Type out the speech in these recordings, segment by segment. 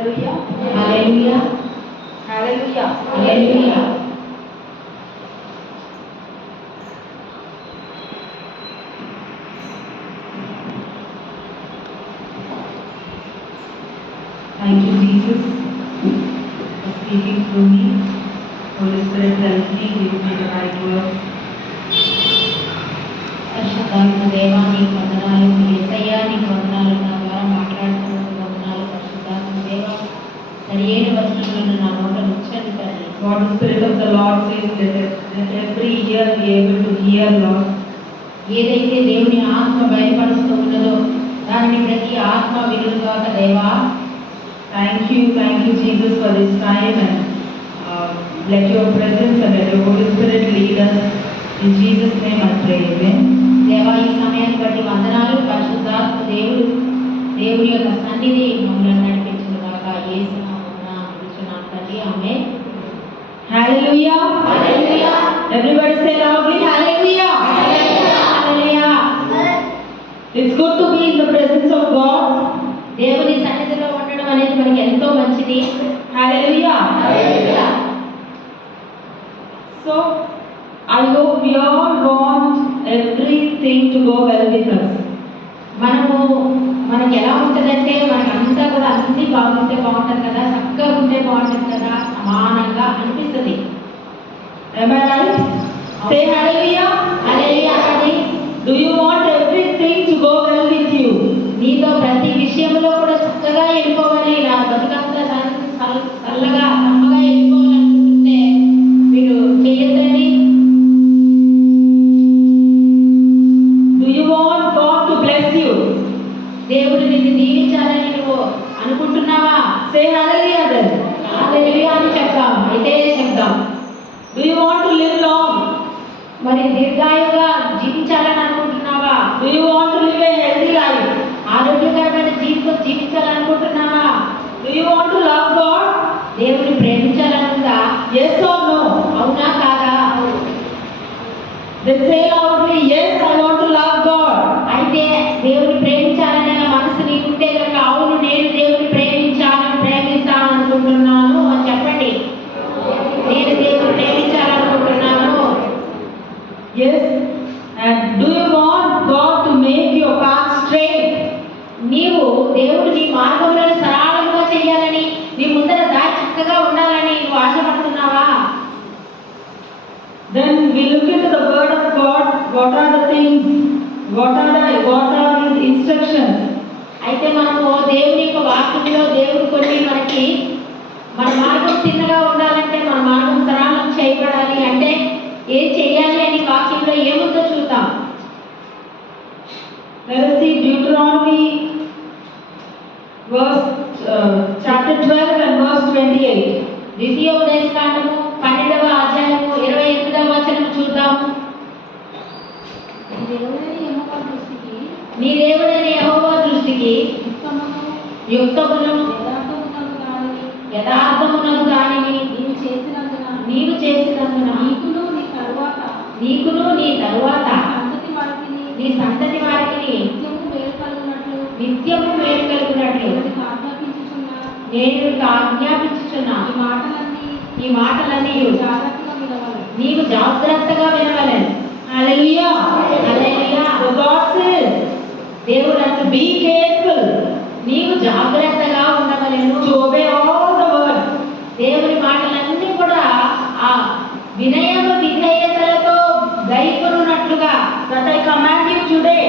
Hallelujah. Hallelujah. Hallelujah. Hallelujah. Thank you, Jesus, for speaking through me. Holy Spirit, help me, give me the right words. పరిశుద్ధాత్మ దేవా నీకు వందనాలు, యేసయ్యా నీకు వందనాలు, నా ద్వారా మాట్లాడుతున్నందుకు వందనాలు. పరిశుద్ధాత్మ దేవా సరియైన వచనములను నా నోట ఉంచండి తండ్రి. What the Spirit of the Lord says, let every ear be able to hear, Lord. ఏదైతే దేవుని ఆత్మ బయలుపరుస్తూ ఉన్నదో దానిని ప్రతి ఆత్మ వినుగాక దేవా. Thank you, Jesus, for this time, and let your presence and let your Holy Spirit lead us. In Jesus' name I pray, amen. దేవా ఈ సమయాన్ని బట్టి వందనాలు. పరిశుద్ధాత్మ దేవుని యొక్క సన్నిధి మమ్మల్ని నడిపించుగాక. యేసు నామమున అడుగుచున్నాను తండ్రి, ఆమేన్. Hallelujah. Hallelujah. Everybody say loudly, Hallelujah. Hallelujah. It's good to be in the presence of God. దేవుని సన్నిధిలో ఉండడం అనేది మనకి ఎంతో మంచిది. Hallelujah. Hallelujah. So, I hope we all want everything to go well with us. మనకి ఎలా ఉంటుందంటే మనకంతా కూడా అన్ని బాగుంటే బాగుంటుంది కదా, చక్కగా ఉంటే బాగుంటుంది కదా, సమానంగా అనిపిస్తుంది. Am I right? Say hallelujah. Hallelujah. Do you want everything to go well with you? నీతో ప్రతి విషయంలో కూడా చక్కగా వెళ్ళిపోవాలి, నా బతుకంతా చల్లగా సమ్మగా వెళ్ళిపోవాలనుకుంటే మీరు చేయొద్దండి. Do you want God to bless you? దేవుడు నిన్ను దీవించాలని నువ్వు అనుకుంటున్నావా? Say hallelujah then. హల్లెలూయా అని చెప్తాం. అయితే చెప్తాం. Do you want to live long? మరి దీర్ఘాయువుగా జీవించాలని అనుకుంటున్నావా? Do you want to live a healthy life? ఆరోగ్యకరమైన జీవితం జీవించాలనుకుంటున్నావా? Do you want to love God? దేవుని ప్రేమించాలనుందా? Yes or no? అవునా కాదా? Then say loudly, yes, I want to love God. అయితే దేవుని ప్రేమించాలనే మనసు నీకుంటే కనుక అవును నేను దేవుని ప్రేమిస్తాను అనుకుంటున్నాను అని చెప్పండి. నేను దేవుని ప్రేమించాలనుకుంటున్నాను. Yes. And do you want God to make your path straight? నీవు దేవుడు నీ మార్గంలో సరళంగా చేయాలని, నీ ముందర దారి చక్కగా ఉండాలని నువ్వు ఆశపడుతున్నావా? Then we look into the word of God. What are the things? What are his instructions? అయితే మనము దేవుని యొక్క వాక్యంలో దేవుడు కొన్ని మనకి మన మార్గం తిన్నగా ఉండాలంటే, మన మార్గం సరళం చేయబడాలి అంటే ఏం చేయాలి అని వాక్యంలో ఏముందో చూద్దాం. Let us see Deuteronomy chapter 12 and verse 28. ద్వితీయోపదేశకాండము 12వ అధ్యాయము 28వ వచనం చూద్దాం. నీ దేవుడైన యెహోవా దృష్టికి యుక్తమును యథార్థమునగు దానిని నీవు చేసినందున నీకును నీ తరువాత నీ సంతతి వారికి నిత్యము మేలు కలుగునట్లు నేను ఆజ్ఞాపించుచున్నా. ఈ మాటలన్నీ నీవు జాగ్రత్తగా వినవలెను. Hallelujah. హల్లెలూయా. So God says, దేవుడు అంటూ be careful నీవు జాగ్రత్తగా ఉండవలెను. to obey all the words. దేవుని మాటలన్నీ కూడా ఆ వినయము విధేయతలతో గైకొనున్నట్లుగా That I command you today.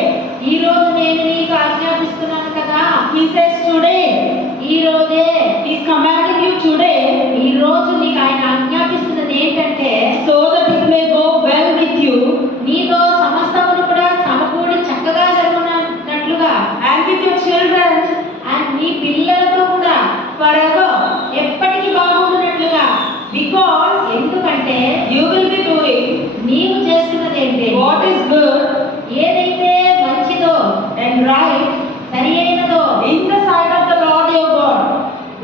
ఈ రోజు నేను నీకు ఆజ్ఞాపిస్తున్నాను కదా. He says today. ఈ రోజే He's commanding you today. ఈ రోజు నీకు ఆయన ఆజ్ఞాపిస్తున్నది ఏంటంటే, So that it may go well with you. నీతో సమస్తమును కూడా సమకూడి చక్కగా జరుగునట్లుగా And with your children నీ పిల్లలతో కూడా forever. ఎప్పటికీ బాగుంటున్నట్లుగా. Because ఎందుకంటే you will be doing నీవు చేస్తున్నది ఏంటి? what is good ఏదైతే మంచిదో and right సరి అయినదో in the sight of the Lord your God.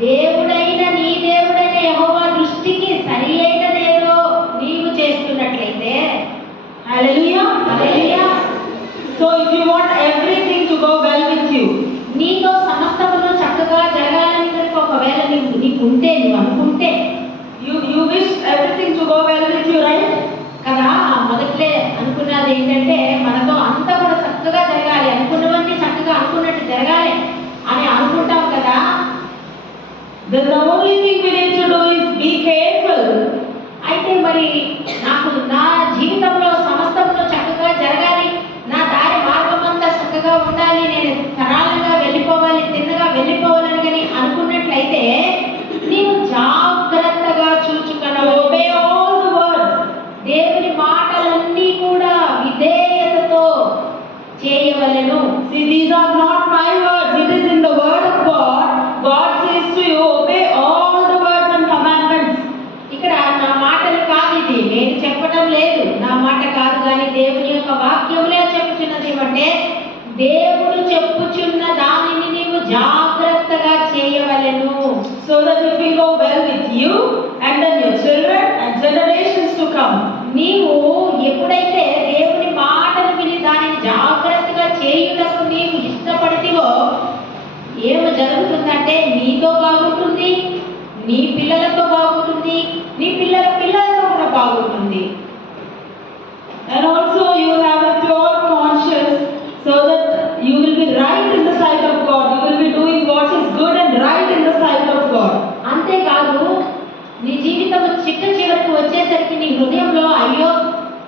దేవుడైన నీ దేవుడు then the only thing we need to do is be careful. అయితే మరి నాకు నా జీవితంలో సమస్తంలో చక్కగా జరగాలి, నా దారి మార్గం అంతా చక్కగా ఉండాలి, నేను సరళంగా వెళ్ళిపోవాలి, తిన్నగా వెళ్ళిపోవాలని కానీ అనుకున్నట్లయితే నీవు జాగ్రత్తగా Obey all the words. దేవుని మాటలన్నీ కూడా విధేయతతో చేయవలెను. See, these are not my words. It is in the word of God. God says to you, obey all the words and commandments. ఇక్కడ నా మాటలు కాదు, ఇది నేను చెప్పడం లేదు, నా మాట కాదు, కానీ దేవుని యొక్క వాక్యములే చెప్పుచున్నది. అంటే దేవుడు చెప్పుచున్న దానిని నీవు జాగ్రత్తగా చేయవలెను. So that it will go well with you and then your children and generations to come. నీవు ఎప్పుడైతే దేవుని మాటను విని దానిని జాగ్రత్తగా చేయుటకు నీవు ఇష్టపడితివో ఏమి జరుగుతుందంటే నీతో బాగుంటుంది, నీ పిల్లలతో బాగుంటుంది, నీ పిల్లల పిల్లలతో కూడా బాగుంటుంది. And also you have a pure conscience so that you will be right in the sight of God. You will be doing what is good and right in the sight of God. అంతేకాదు నీ జీవితం చిట్ట చివరికి వచ్చేసరికి నీ హృదయంలో అయ్యో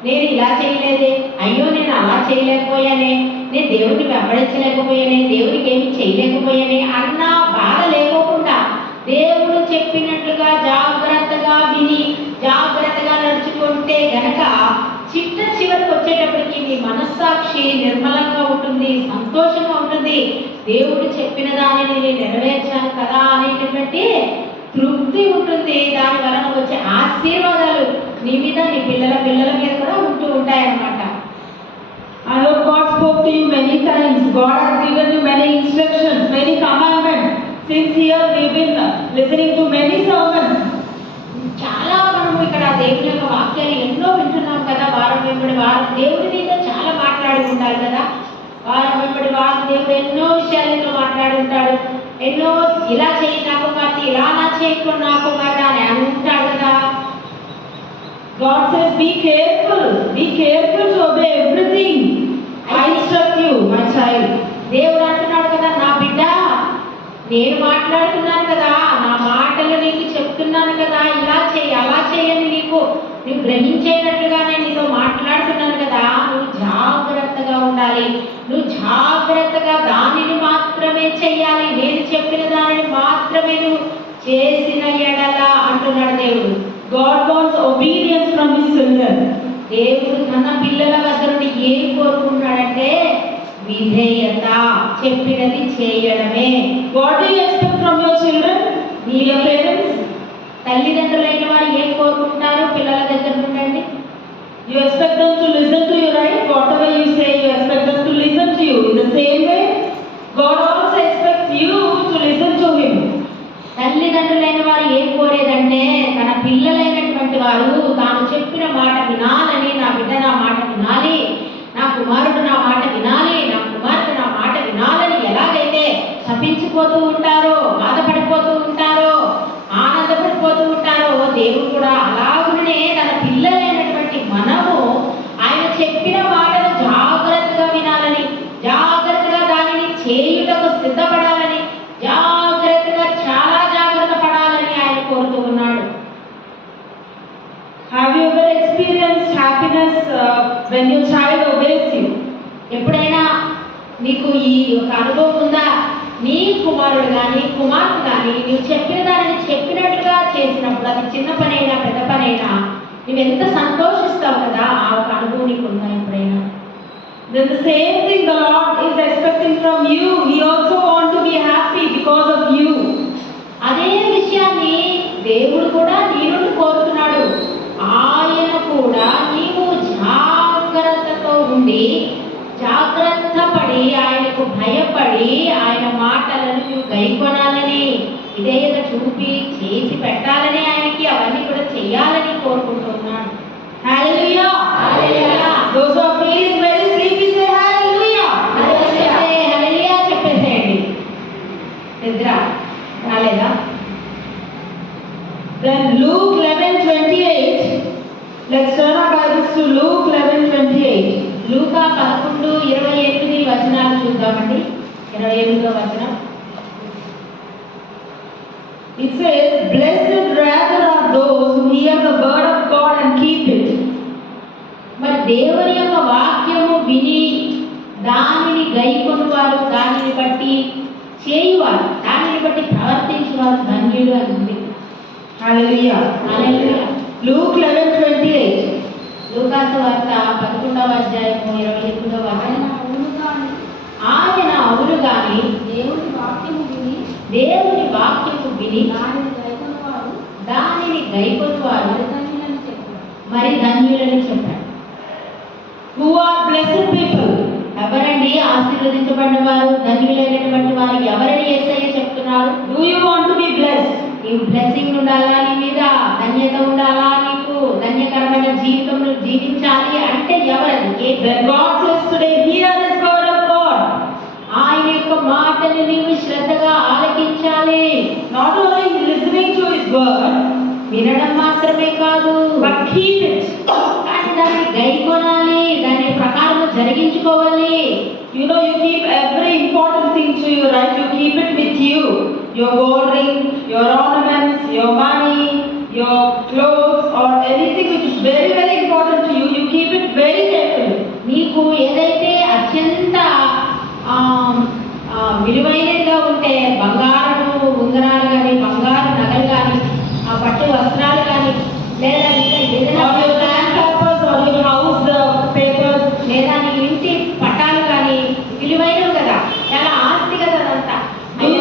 నేను ఇలా చేయలేదే, అయ్యో నేను అలా చేయలేకపోయానే, నేను దేవుడిని వెంబడించలేకపోయానే, దేవుడికి ఏమి చేయలేకపోయానే అన్న బాధ లేకోకుండా దేవుడు చెప్పినట్లుగా జాగ్రత్తగా విని జాగ్రత్తగా నడుచుకుంటే గనక చిట్ట చివరికి వచ్చేటప్పటికి నీ మనస్సాక్షి నిర్మలంగా ఉంటుంది, సంతోషంగా ఉంటుంది. దేవుడు చెప్పిన దానిని నేను నెరవేర్చాను కదా అనేటటువంటి తృప్తి ఉంటుంది. దాని వలన వచ్చే ఆశీర్వాదాలు నీ మీద, నీ పిల్లల పిల్లల మీద కూడా ఉంటూ ఉంటాయన్నమాట. I hope God spoke to you many times. God has given you many instructions, many commandments. Since here we've been listening to many sermons. చాలా మనము ఇక్కడ దేవుని యొక్క వాక్యాలు ఎన్నో వింటున్నాం కదా. వారం వెంబడి వారం దేవుడి మీద చాలా మాట్లాడి ఉండాలి కదా. వారం వెంబడి వారం దేవుడు ఎన్నో విషయాలతో మాట్లాడి ఉంటాడు. ఎన్నో ఇలా చేయి నా కుమార్తె, ఇలా నా చేయకు నా కుమార్తె అని అంటాడు కదా. God says, be careful to obey everything I instruct you, my child. దేవుడు అంటున్నాడు కదా, నా బిడ్డ నేను మాట్లాడుతున్నాను కదా, నా మాటలు నీకు చెప్తున్నాను కదా, ఇలా చేయి అలా చేయని నువ్వు గ్రహించేటట్లుగా నేను నీతో మాట్లాడుతున్నాను కదా. నువ్వు జాగ్రత్తగా ఉండాలి, నువ్వు జాగ్రత్తగా దానిని మాత్రమే చెయ్యాలి, నేను చెప్పిన దానిని మాత్రమే నువ్వు చేసిన ఎడల అంటున్నాడు దేవుడు. God wants obedience from his children. దేవుడు తన పిల్లల వద్ద నుండి ఏం కోరుకుంటున్నాడంటే విధేయత, చెప్పినది చేయడమే. What do you expect from your children? Your parents? తల్లిదండ్రులైన వారు ఏం కోరుకుంటారు పిల్లల దగ్గర నుండి? You expect them to listen to you, right? Whatever you say, you expect them to listen to you. In the same way, God also expects you to listen to him. తల్లిదండ్రులైన వారు ఏం కోరేదంటే తన పిల్లలైనటువంటి వారు తాను చెప్పిన మాట వినాలని, నా బిడ్డ నా మాట వినాలి, నా కుమారుడు నా మాట వినాలి, నా కుమార్తె నా మాట వినాలని ఎలాగైతే తప్పించిపోతూ ఉంటారో, బాధపడిపోతూ ఉంటారో, ఆనందపడిపోతూ ఉంటారో, దేవుడు కూడా అలాగనే తన పిల్లలైనటువంటి మనము ఆయన చెప్పిన మాటను జాగ్రత్తగా వినాలని, జాగ్రత్తగా దానిని చేయుటకు సిద్ధపడాలని, జాగ్రత్తగా చాలా జాగ్రత్త పడాలని ఆయన కోరుతూ ఉన్నాడు. Have you ever experienced happiness when your child obeys you? ఎప్పుడైనా నీకు ఈ ఒక అనుభవం ఉందా? నీ కుమారుడు కానీ కుమార్తె కానీ నువ్వు చెప్పిన దానిని చెప్పినట్లుగా చేసినప్పుడు, అది చిన్న పనైనా పెద్ద పనైనా నువ్వు ఎంత సంతోషిస్తావు కదా. ఆ ఒక అనుభవం నీకు ఉందా ఎప్పుడైనా? Then the same thing the Lord is expecting from you. He also wants to be happy because of you. అదే విషయాన్ని దేవుడు కూడా నీ నుండి కోరుతున్నాడు. ఆయన కూడా నీవు జాగ్రత్తతో ఉండి, జాగ్రత్త పడి, ఆయనకు భయపడి, ఆయన మాటలను నువ్వు గైకొనాలని, విధేయత చూపి చేసి పెట్టాలని, ఆయనకి అవన్నీ కూడా చేయాలని కోరుకుంటున్నాడు. Hallelujah! Hallelujah! Those who are feeling very sleepy say hallelujah! హల్లెలూయా చెప్పేసేయండి. నిద్ర రాలేదా? Then Luke 11:28. Let's turn our Bibles to Luke 11:28. లూకా 11:28 వచనాలు చూద్దామండి. 28వ వచనం. It says, blessed rather are those who hear the word of God and keep it. మరి దేవుని యొక్క వాక్యము విని దానిని గైకొనువారు, దానిని బట్టి చేయువారు, దానిని బట్టి ప్రవర్తించువారు ధన్యులు అని ఉంది. Hallelujah. హల్లెలూయా. Luke 11:28. లూకాసు వార్త 11వ అధ్యాయము 28వ వచనం. ఆయన అవును గాని దేవుని వాక్యము విని దేవుని వాక్యము విని దానిని గైకొనువారు దానిని గైకొనువారు ధన్యులని చెప్పారు. మరి ధన్యులని చెప్పారు. Who are blessed people? ఎవరండి ఆశీర్వదించబడిన వారు, ధన్యులైనటువంటి వారు ఎవరని యేసయ్య చెప్తున్నారు? Do you want to be blessed? నీవు బ్లెస్సింగ్ ఉండాలా, నీ మీద ధన్యత ఉండాలా, నీకు ధన్యకరమైన జీవితం జీవించాలి అంటే ఎవరది? Then God says today, hear this word of God. ఆయన యొక్క మాటని నీవు శ్రద్ధగా ఆలకించాలి. Not only listening to His word, వినడం మాత్రమే కాదు, but keep it. కానీ దాన్ని గైకొనాలి, దాని ప్రకారం జరిగించుకోవాలి. You know, you keep every important thing to you, right? You keep it with you. Your gold ring, your ornaments, your money, your clothes, or anything which is very, very important to you. You keep it very carefully. నీకు ఏదైతే అత్యంత విలువైనదిగా ఉంటే, బంగారము ఉంగరాలు కానీ, బంగారు నగలు కానీ, ఆ పట్టు వస్త్రాలు కానీ, లేదా ఇంకా ఏదైనా Or your land papers, or your house papers. లేదా నీ ఇంటి పట్టాలు కానీ విలువైనవి కదా, చాలా ఆస్తి కదా అదంతా. ఏం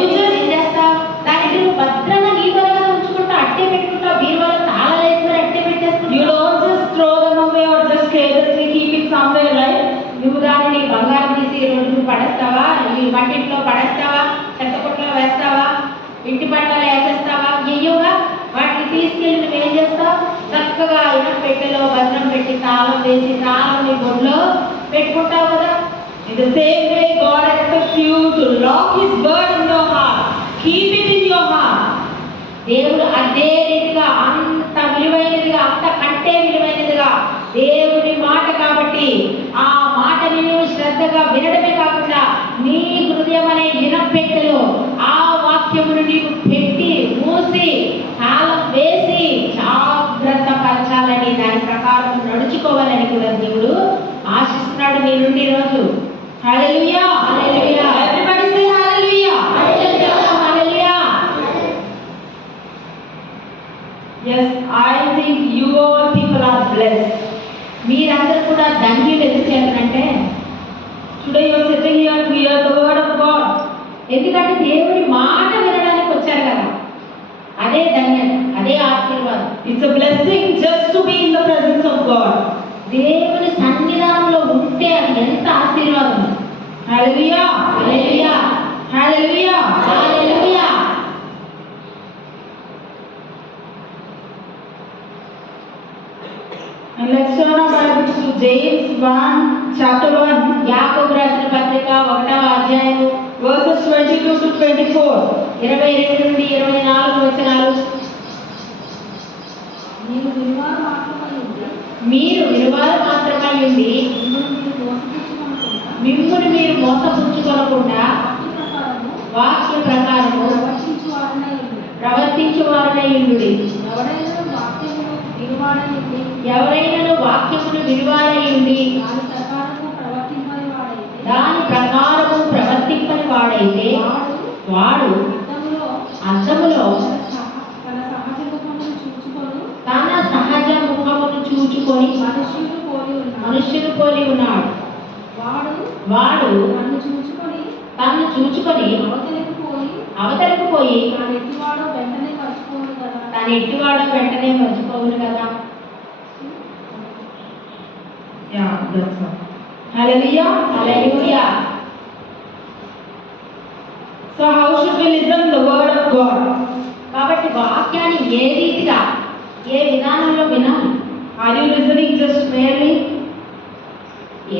చేస్తావు? దానికి నువ్వు భద్రంగా నీ త్వరగా ఉంచుకుంటా, అట్టే పెట్టుకుంటావు, బీరువాలో తాళాలు వేసుకొని అట్టే You పెట్టేసుకుంటావు. don't just throw them away or just carelessly keep it somewhere, right? నువ్వు దానిని బంగారం తీసి రోడ్డు పడేస్తావా, ఈ వంటింట్లో పడేస్తావా, చెత్త కొట్లో వేస్తావా, ఇంటి పట్టాలు వేసేస్తావా? ఎయ్యోగా వాటిని తీసుకెళ్ళి నువ్వేం చేస్తావు? చక్కగా పెట్టెలో భద్రం పెట్టి తాళం వేసి తాళం నీ బొడ్లో పెట్టుకుంటావు కదా. In the same way, God expects you to lock His word in your heart. Keep it in your heart. దేవుడు అదే రీతిగా అంత విలువైనదిగా, అంత కంటే విలువైనదిగా దేవుని మాట కాబట్టి ఆ మాటని నువ్వు శ్రద్ధగా వినడమే కాకుండా నీ హృదయం అనే ఇనపెట్టెలో ఆ వాక్యమును నీవు పెట్టి మూసి తాళం వేసి జాగ్రత్త పరచాలని, దాని ప్రకారం నడుచుకోవాలని కూడా దేవుడు ఆశిస్తున్నాడు నీ నుండి ఈరోజు. Hallelujah. Hallelujah. Everybody say hallelujah. Hallelujah, hallelujah. Yes, I think you all people are blessed. మీరందరూ కూడా ధన్యులు ఎందుకు చేయాలంటే, Today you are sitting here to hear the word of God. ఎందుకంటే దేవుని మాట వినడానికి వచ్చారు కదా, అదే ధన్యత, అదే ఆశీర్వాదం. It's a blessing just to be in the presence of God. దేవుని సన్నిధానంలో ఉంటే అది ఎంత ఆశీర్వాదం. Hallelujah. Hallelujah, Hallelujah. Hallelujah. And let's turn our Bibles to James 1, chapter 1, యాకోబు రాసిన పత్రిక 1వ అధ్యాయము verses 22 to 24. 22 నుండి 24 వచనాలు. మీరు విలువారు మాత్రమై ఉండి మీరు విలువలు మాత్రమై ఉండి మిమ్మల్ని మిమ్మును మీరు మీరు మోసపుచ్చుకొనకుండా మోసపుచ్చుకొనకుండా వాక్య ప్రకారము వాక్య ప్రకారము ప్రవర్తించువారనై ఉండుడి. ప్రవర్తించువారనై ఉండుడి. ఎవరైనా వాక్యమును విలువాడై ఉండి ఎవరైనా వాక్యమును విలువారై ఉండి దాని ప్రకారము ప్రవర్తింపని వాడైతే దాని ప్రకారము ప్రవర్తింపని వాడైతే వాడు అర్థములో తన సహజ ముఖమును చూచుకొని తన సహజ ముఖమును చూచుకొని మనుష్యులు పోలి ఉన్నాడు. వాడు వాడు తన్ను చూచుకొని అవతలికి పోయి అవతలకు పోయి తన ఎట్టివాడో వెంటనే మర్చిపోవును కదా. Yeah, that's all. Hallelujah. Hallelujah. So how should we listen the word of God? కాబట్టి వాక్యాన్ని ఏ రీతిగా, ఏ విధానంలో వినాలి? Are you listening just merely?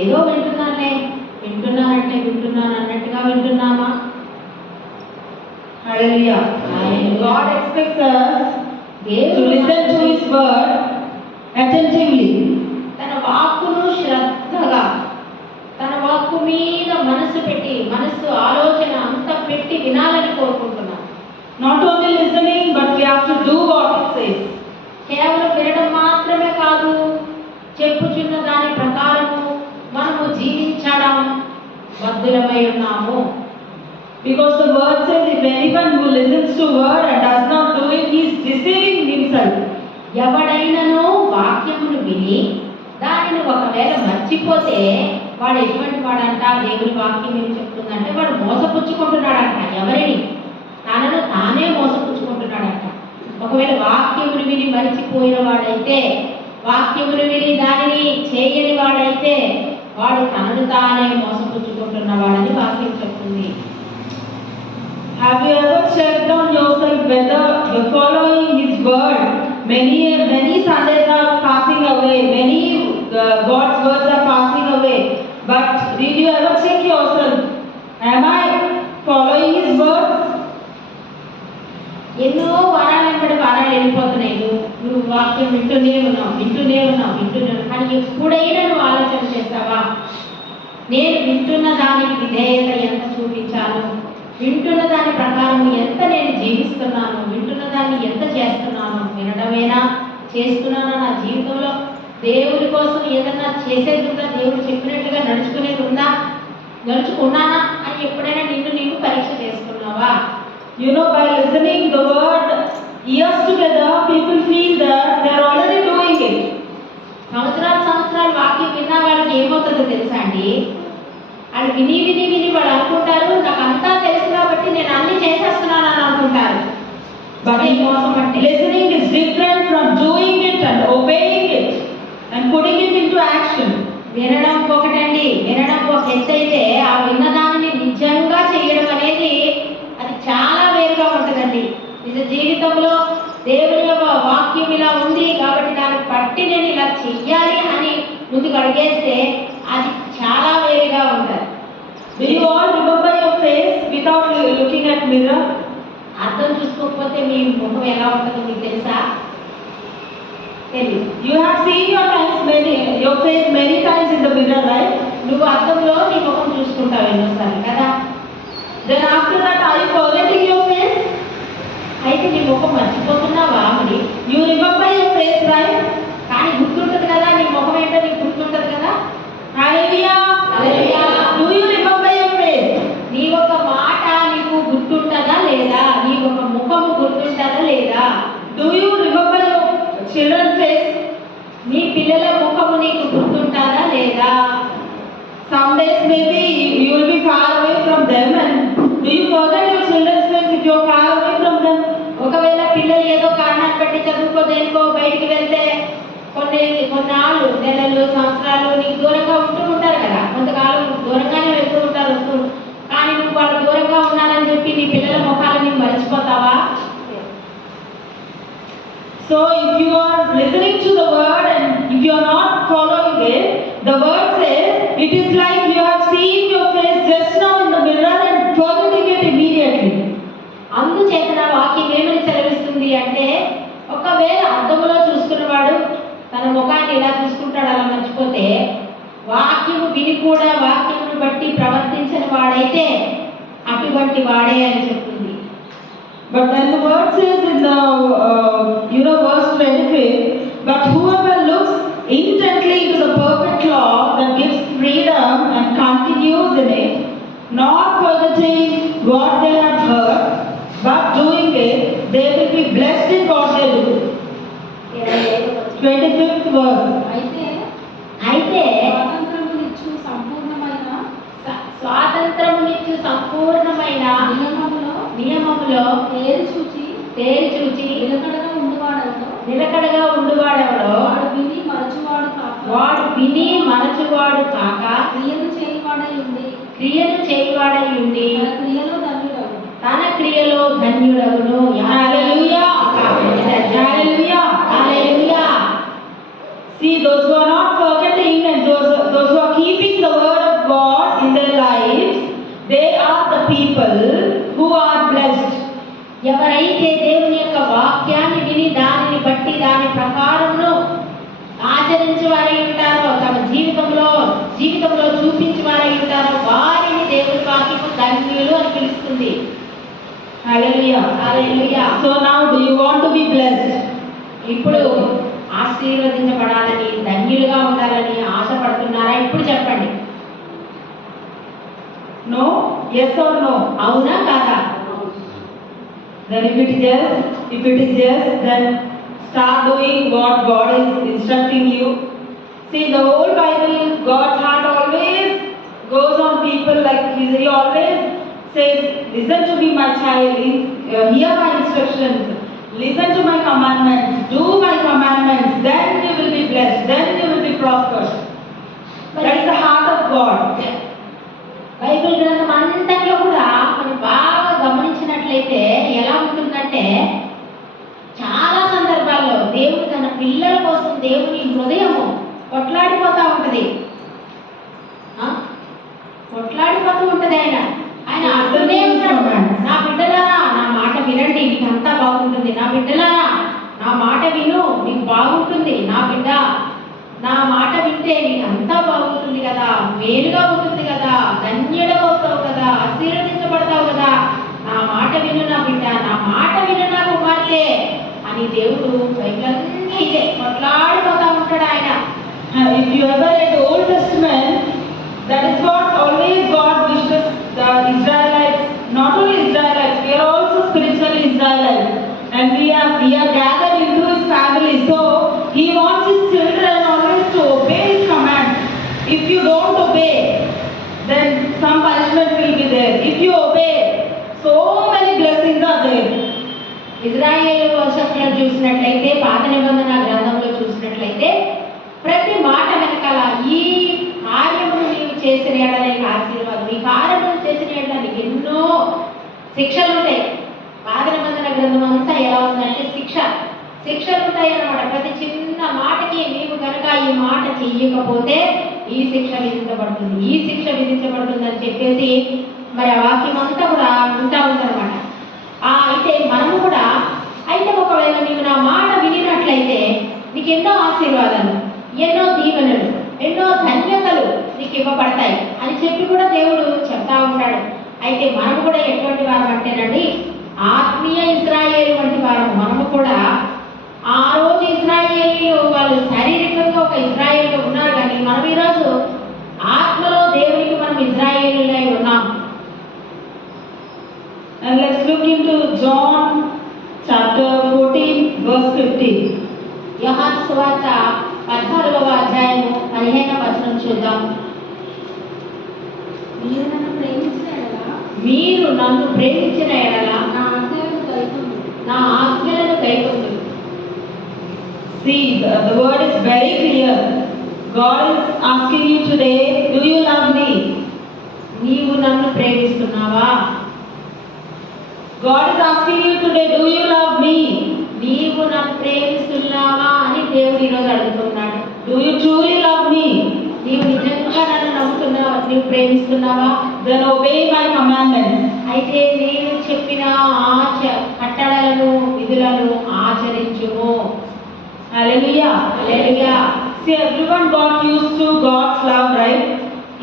ఏదో వింటున్నానులే, వింటున్నానంటే వింటున్నాను అన్నట్టుగా వింటున్నామా? Hallelujah. Hallelujah. God expects us to దేవుడు listen to His word attentively. తన వాక్కును శ్రద్ధగా, తన వాక్కు మీద మనసు పెట్టి, మనసు ఆలోచన అంతా పెట్టి వినాలని కోరుకుంటున్నాను. Not only listening, but we have to do what it says. కేవలం వినడం మాత్రమే కాదు, చెప్పుచున్న దాని ప్రకారము మనము జీవించడం బద్ధులమై ఉన్నాము. Because the word says, if anyone who listens to word and does not do it, he is deceiving himself. ఎవడైనను వాక్యమును విని దానిని ఒకవేళ మర్చిపోతే వాడు ఎటువంటి వాడంట? దేవుని వాక్యం ఏం చెప్తుందంటే వాడు మోసపుచ్చుకుంటున్నాడంట. ఎవరిని? తనను తానే మోసపుచ్చుకుంటున్నాడంట. ఒకవేళ వాక్యమును విని మర్చిపోయిన వాడైతే, వాక్యమును విని దానిని చేయని వాడైతే వాడు తనను తానే మోసపుచ్చుకుంటున్నవాడని వాక్యం చెప్తుంది. Have you ever checked on yourself whether you're following His word? Many Sundays are passing away, many God's words are passing away. But did you ever check yourself? Am I following His words? ఎన్నో వారాల వెంబడి వారాలు వెళ్ళిపోతున్నాయి. నువ్వు వాక్యం వింటూనే ఉన్నావు. కానీ ఎప్పుడైనా నువ్వు ఆలోచన చేస్తావా? నేను వింటున్న దానికి విధేయత ఎంత చూపించాను, వింటున్న దాని ప్రకారం ఎంత నేను జీవిస్తున్నాను, వింటున్న దాన్ని ఎంత చేస్తున్నాను, వినడమేనా చేస్తున్నానా? నా జీవితంలో దేవుడి కోసం ఏదన్నా చేసేది ఉందా? దేవుడు చెప్పినట్టుగా నడుచుకునేది ఉందా? నడుచుకున్నానా అని ఎప్పుడైనా నీవు పరీక్ష చేసుకున్నావా? You know, by listening the word years together, people feel that they are already doing it. సంవత్సరాలు వాక్యం విన్న వాళ్ళకి ఏమవుతుందో తెలుసా అండి? వాళ్ళు విని వాళ్ళు అనుకుంటారు నాకు అంతా తెలుసు కాబట్టి నేను అన్ని చేసేస్తున్నాను అని అనుకుంటారు. But listening is different from doing it and obeying it and putting it into action. వినడం ఒకటండి, వినడం ఒక ఎత్తైతే ఆ విన్నదాన్ని నిజంగా చేయడం అనేది అది చాలా వేరుగా ఉంటుందండి. నిజ జీవితంలో దేవుని యొక్క వాక్యం ఇలా ఉంది కాబట్టి దాన్ని బట్టి నేను ఇలా చెయ్యాలి అని ముందుకు అడిగేస్తే అది చాలా వేరుగా ఉంటుంది. Do you all remember your face without looking at mirror? అర్థం చూసుకోకపోతే మీ ముఖం ఎలా ఉంటుందో మీకు తెలుసా? తెలియదు. You have seen your face many times in the mirror, right? నువ్వు అర్థంలో నీ ముఖం చూసుకుంటావు ఎన్నోసార్లు కదా. Then after that, are you forgetting your face? అయితే నీ ముఖం మర్చిపోతున్నావా? మరి You remember your face, right? కానీ గుర్తుంటుంది కదా, నీ ముఖం ఏంటో నీకు గుర్తుంటుంది కదా. Hallelujah. Hallelujah. Do you remember your face? నీ ఒక మాట నీకు గుర్తుంటుందా లేదా? నీ ఒక ముఖం గుర్తుంటుందా లేదా? Do you remember your children's face? నీ పిల్లల ముఖము నీకు గుర్తుంటుందా లేదా? Some days maybe you will be far away from them, and do you forget your children's face if you are far away from them? ఒకవేళ పిల్లలు ఏదో కారణాన్ని బట్టి చదువుకో దేనికో బయటికి వెళ్తే కొన్నాళ్ళు, నెలలు, సంవత్సరాలు నీకు దూరంగా ఉంటూ ఉంటారు కదా. కొంతకాలం దూరంగానే వెళ్తూ ఉంటారు, వస్తూ. కానీ నువ్వు వాళ్ళు దూరంగా ఉన్నారని చెప్పి నీ పిల్లల ముఖాలని మర్చిపోతావా? So if you are listening to the word and if you are not following it, the word says it is like you have seen your face just now in the mirror and forgetting it immediately. అందుచేత వాక్యం ఏమని సెలవిస్తుంది అంటే, ఒకవేళ అర్థంలో చూసుకున్నవాడు తన ముఖాన్ని ఇలా చూసుకుంటాడు, అలా మర్చిపోతే వాక్యము విని కూడా వాక్యమును బట్టి ప్రవర్తించని వాడైతే అటువంటి వాడే అని చెప్తుంది. But then the word says in the verse 25, but whoever looks intently into the perfect law that gives freedom and continues in it, not forgetting what they have heard, but doing it, they will be blessed in what they do. 25th verse. అయితే స్వాతంత్రమునిచ్చు సంపూర్ణమైన నియమములో తేరి చూచి నిలకడగా ఉండువాడెవడో వాడు విని మరచువాడు కాక క్రియను చేయువాడై ఉండి తన క్రియలో ధన్యుడగును. Hallelujah. Hallelujah. Hallelujah. See, those who are not forgetting and those who are keeping the word of God in their lives, they are the people who are blessed. ఎవరైతే దేవుని యొక్క వాక్యాన్ని విని దానిని బట్టి దాని ప్రకారమును ఆచరించి వారై ఉంటారో, తమ జీవితంలో చూపించి వారై ఉంటారో వారిని దేవుని వాక్యము ధన్యులు అని పిలుస్తుంది. Hallelujah. Hallelujah. So now, do you want to be blessed? ఇప్పుడు ఆశీర్వదించబడాలని, ధన్యులుగా ఉండాలని ఆశపడుతున్నారా? ఇప్పుడు చెప్పండి. No? Yes or no? అవునా కాదా? Then if it is yes, then start doing what God is instructing you. See, the whole Bible, God's heart always goes on people like He always says, listen to me, my child, hear my instructions, listen to my commandments, do my commandments, then you will be blessed, then you will be prosperous. That is the heart of God. Bible గ్రంథం అంతట్లో కూడా మనం బాగా గమనించినట్లయితే ఎలా ఉంటుందంటే, చాలా సందర్భాల్లో దేవుడు తన పిల్లల కోసం దేవుని హృదయము కొట్లాడిపోతూ ఉంటుంది. కొట్లాడిపోతూ ఉంటుంది ఆయన అంటూనే ఉంటాడు, నా బిడ్డలారా నా మాట వినండి, మీకు అంతా బాగుంటుంది. నా బిడ్డలారా నా మాట విను, నీకు బాగుంటుంది. నా బిడ్డ నా మాట వింటే నీకు అంతా బాగుంటుంది కదా, మేలుగా ఉంటుంది కదా, ధన్యుడగా అవుతావు కదా, ఆశీర్వదించబడతావు కదా. నా మాట విను నా బిడ్డ, నా మాట విను నా కుమార్తె అని దేవుడు బైబిలన్నీ ఇదే కొట్లాడిపోతా ఉంటాడు ఆయన. If you ever read the Old Testament, that is what always God wishes the Israelites, not only Israelites, we are also spiritually Israelites, and we are gathered into His family. So He wants His children always to obey His commands. If you don't obey, then some punishment will be there. If you obey, so many blessings are there. Israel వంశస్థులను చూసినట్లయితే, పాత నిబంధన గ్రంథంలో చూసినట్లయితే, ప్రతి మాట వెనకాల ఈ కార్యమును నీవు చేసిన ఎడల నీకు ఆశీర్వాదం, ఈ కార్యమును చేసిన ఎడల నీకు ఎన్నో శిక్షలు ఉంటాయి. పాత నిబంధన గ్రంథం అంతా ఎలా ఉందంటే శిక్షలు ఉంటాయి అన్నమాట. ప్రతి చిన్న మాటకి నీవు కనుక ఈ మాట చెయ్యకపోతే ఈ శిక్ష విధించబడుతుంది, ఈ శిక్ష విధించబడుతుంది అని చెప్పేసి మరి ఆ వాక్యం అంతా కూడా ఉంటా ఉందన్నమాట. అయితే మనము కూడా, అయితే ఒకవేళ నీవు నా మాట వినినట్లయితే నీకు ఎన్నో ఆశీర్వాదాలు, ఎన్నో దీవెనలు, ఎన్నో ధన్యతలు నీకు ఇవ్వబడతాయి అని చెప్పి కూడా దేవుడు చెప్తా ఉంటాడు. అయితే మనము కూడా ఎటువంటి వారం అంటేనండి, ఆత్మీయ ఇశ్రాయేలు వంటి వారము. మనము కూడా ఆ రోజు ఇశ్రాయేలు వాళ్ళు శారీరకంగా ఒక ఇశ్రాయేలుగా ఉన్నారు, కానీ మనం ఈరోజు ఆత్మలో దేవునికి మనం ఇశ్రాయేలుగా ఉన్నాం. And let's look into John chapter 14 verse 15. యోహాను సువార్త 14వ అధ్యాయము 15వ వచనం చూద్దాం. మీరు నన్ను ప్రేమించిన ఎడల మీరు నన్ను ప్రేమించిన ఎడల నా ఆజ్ఞలను కైకొనుడి. నా ఆజ్ఞలను కైకొనుడి. See, the word is very clear. God is asking you today, do you love me? నీవు నన్ను ప్రేమిస్తున్నావా? God is asking you today, do you love me? నీవు నన్ను ప్రేమిస్తున్నావా అని దేవుడు ఈరోజు అడుగుతున్నాడు. Do you truly love me? నీవు నిజంగా నన్ను నమ్ముతున్నావా? నీవు ప్రేమిస్తున్నావా? Then obey my commandments. అయితే నేను చెప్పిన కట్టడలను, విధులను ఆచరించుము. Hallelujah. Hallelujah. See, everyone got used to God's love, right?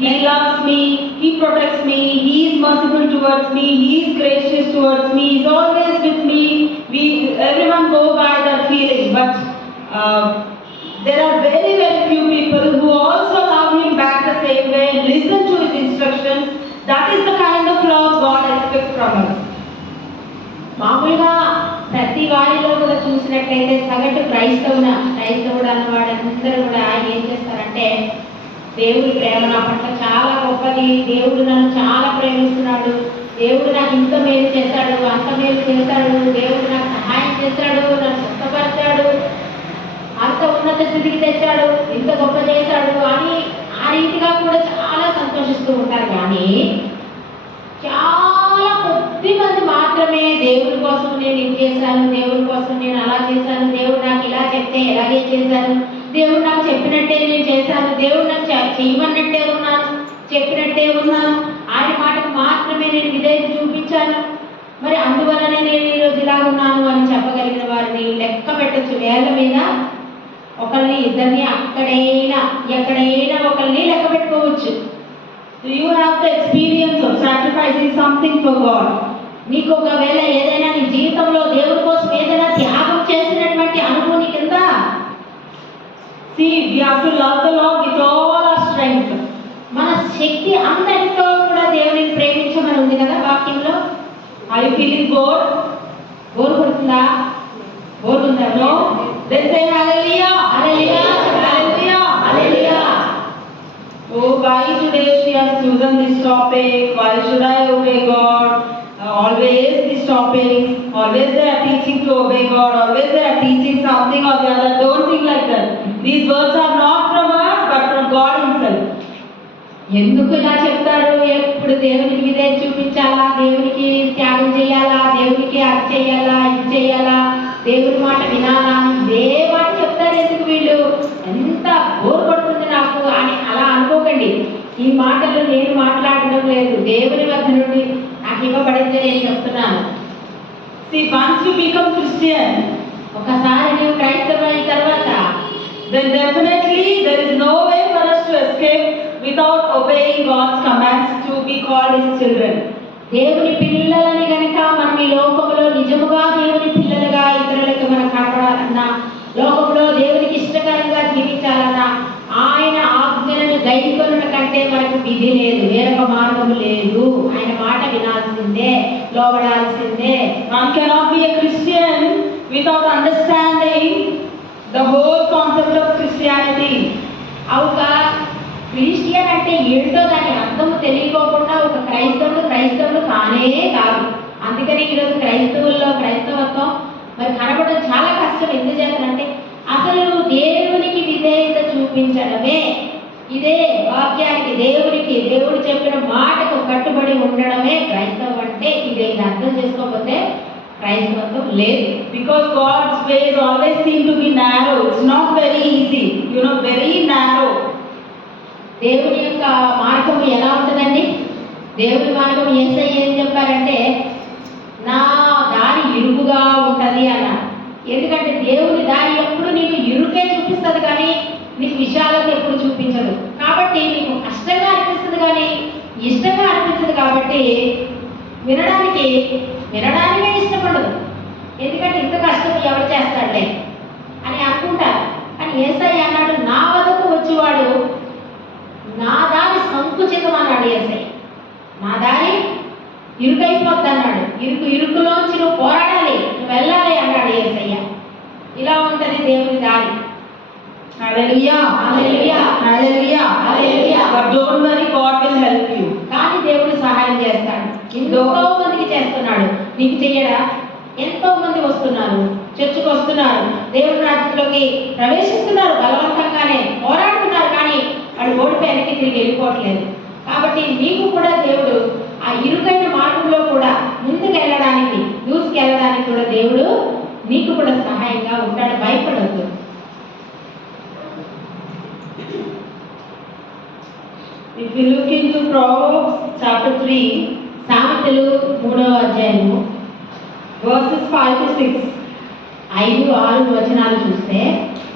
He loves me, He protects me, He is merciful towards me, He is gracious towards me, He is always with me. Everyone go by that feeling, but there are very, very few people who also love Him back the same way and listen to His instructions. That is the kind of love God expects from us. మామూలుగా ప్రతి వారిలో కూడా చూసినట్లయితే సగటు క్రైస్తవుడు అన్నవాడందరూ కూడా ఏం చేస్తారంటే, దేవుడి ప్రేమ నా పట్ల చాలా గొప్పది, దేవుడు నన్ను చాలా ప్రేమిస్తున్నాడు, దేవుడు నాకు ఇంత మేలు చేశాడు, అంత మేలు చేశాడు, దేవుడు నాకు సహాయం చేశాడు, నన్ను స్వస్థపరిచాడు, అంత ఉన్నత స్థితికి తెచ్చాడు, ఇంత గొప్ప చేశాడు అని ఆ రీతిగా కూడా చాలా సంతోషిస్తూ ఉంటారు. కానీ చాలా కొద్ది మంది మాత్రమే దేవుడి కోసం నేను ఇది చేశాను, దేవుడి కోసం నేను అలా చేశాను, దేవుడు నాకు ఇలా చెప్తే ఎలాగే చేశాను, దేవుడు నాకు చెప్పినట్టే నేను చేశాను, దేవుడు నాకు చేయమన్నట్టే ఉన్నాను, చెప్పినట్టే ఉన్నాను, ఆయన మాటకు మాత్రమే నేను విధేయత చూపించాను, మరి అందువలనే నేను ఈరోజు ఇలా ఉన్నాను అని చెప్పగలిగిన వారిని లెక్క పెట్టచ్చు. వేళ్ళ మీద ఒకరిని, ఇద్దరిని, అక్కడైనా ఎక్కడైనా ఒకరిని లెక్క పెట్టుకోవచ్చు. Do you have the experience of sacrificing something for God? నీకు ఒకవేళ ఏదైనా నీ జీవితంలో దేవుడి కోసం ఏదైనా త్యాగం చేసినటువంటి అనుభవం నీకుందా? See, we have to love the Lord with all our strength. మన శక్తి అంతటితో కూడా దేవుని ప్రేమించమని ఉంది కదా వాక్యంలో. Are you feeling bored? Bore కొడుతుందా? బోర్ ఉందా? No? Then say hallelujah. Hallelujah. Hallelujah. Hallelujah. Oh, why today she has chosen this topic? Why should I obey God? Always this topic. Always they are teaching to obey God. Always they are teaching something or the other. Don't think like that. These words are not from us, but from God Himself. ఎందుకు ఇలా చెప్తారు? ఎప్పుడు దేవునికి విధేయత చూపించాలా, దేవునికి త్యాగం చేయాలా, దేవునికి అది చేయాలా, ఇది చేయాలా, దేవుని మాట వినాలా, ఇదే మాట చెప్తారు. ఎందుకు వీళ్ళు? ఎంత బోర్ పడుతుంది నాకు అని అలా అనుకోకండి. ఈ మాటలు నేను మాట్లాడడం లేదు, దేవుని వద్ద నుండి నాకు ఇవ్వబడింది నేను చెప్తున్నాను. See, once you become Christian, ఒకసారి నీవు క్రైస్తవులైన తర్వాత then definitely there is no way for us to escape without obeying God's commands to be called His children. దేవుని పిల్లలని గనక మనం ఈ లోకంలో నిజముగా దేవుని పిల్లలుగా ఇతరులకు మనం కనపడాలన్నా, లోకంలో దేవునికి ఇష్టకరంగా జీవించాలన్నా, ఆయన ఆజ్ఞలను గైకొనడం కంటే మనకు విధి లేదు, వేరొక మార్గం లేదు. ఆయన మాట వినాల్సిందే, లోబడాల్సిందే. One cannot be a Christian without understanding the whole concept of Christianity. ఒక క్రిస్టియన్ అంటే ఏంటో దాని అర్థం తెలియకోకుండా ఒక క్రైస్తవుడు కానే కాదు. అందుకని ఈరోజు క్రైస్తవత్వం మరి కనబడడం చాలా కష్టం. ఎందుకు చేస్తారంటే అసలు దేవునికి విధేయత చూపించడమే, ఇదే వాక్యానికి, దేవుడు చెప్పిన మాటకు కట్టుబడి ఉండడమే క్రైస్తవం అంటే. ఇదే అర్థం చేసుకోకపోతే క్రైస్తవత్వం లేదు. Because God's ways always seem to be narrow. It's not very easy. Very narrow. దేవుని యొక్క మార్గం ఎలా ఉంటుందండి? దేవుని మార్గం యేసయ్య ఏం చెప్పారంటే, నా దారి ఇరుకుగా ఉంటుంది అన్నారు. ఎందుకంటే దేవుని దారి ఎప్పుడు నీకు ఇరుకే చూపిస్తుంది కానీ నీకు విశాలత ఎప్పుడు చూపించదు. కాబట్టి నీకు కష్టంగా అనిపిస్తుంది కానీ ఇష్టంగా అనిపించదు. కాబట్టి వినడానికే ఇష్టపడదు. ఎందుకంటే ఇంత కష్టం ఎవరు చేస్తాడులే అని అనుకుంటారు. కానీ యేసయ్య అన్నాడు, నా వద్దకు వచ్చేవాడు నా దారి సంకుచితం అన్నాడు యేసయ్య. నా దారి ఇరుకైపోద్ది అన్నాడు. ఇరుకులోంచి నువ్వు పోరాడాలి, నువ్వు వెళ్ళాలి అన్నాడు యేసయ్య. ఇలా ఉంటది దేవుని దారి. Hallelujah. Hallelujah. Hallelujah. Hallelujah. But don't worry, God will help you. కానీ దేవుడు సహాయం చేస్తాడు. ఎంతో మందికి చేస్తున్నాడు, నీకు చెయ్యడా? ఎంతో మంది వస్తున్నారు, చర్చకు వస్తున్నారు, దేవుని రాజ్యంలోకి ప్రవేశిస్తున్నారు, బలవంతంగానే పోరాడుతున్నారు. కానీ వాళ్ళు ఓడిపోయి వెనక్కి తిరిగి వెళ్ళిపోవట్లేదు. కాబట్టి నీకు కూడా దేవుడు ఆ ఇరుకైన మార్గంలో కూడా ముందుకు వెళ్ళడానికి, దూసుకెళ్ళడానికి కూడా దేవుడు నీకు కూడా సహాయంగా ఉంటాడు. భయపడవద్దు. If you look into Proverbs chapter 3, సామెతలు 3వ అధ్యాయము verses 5 to 6. 5-6 వచనాలు చూస్తే,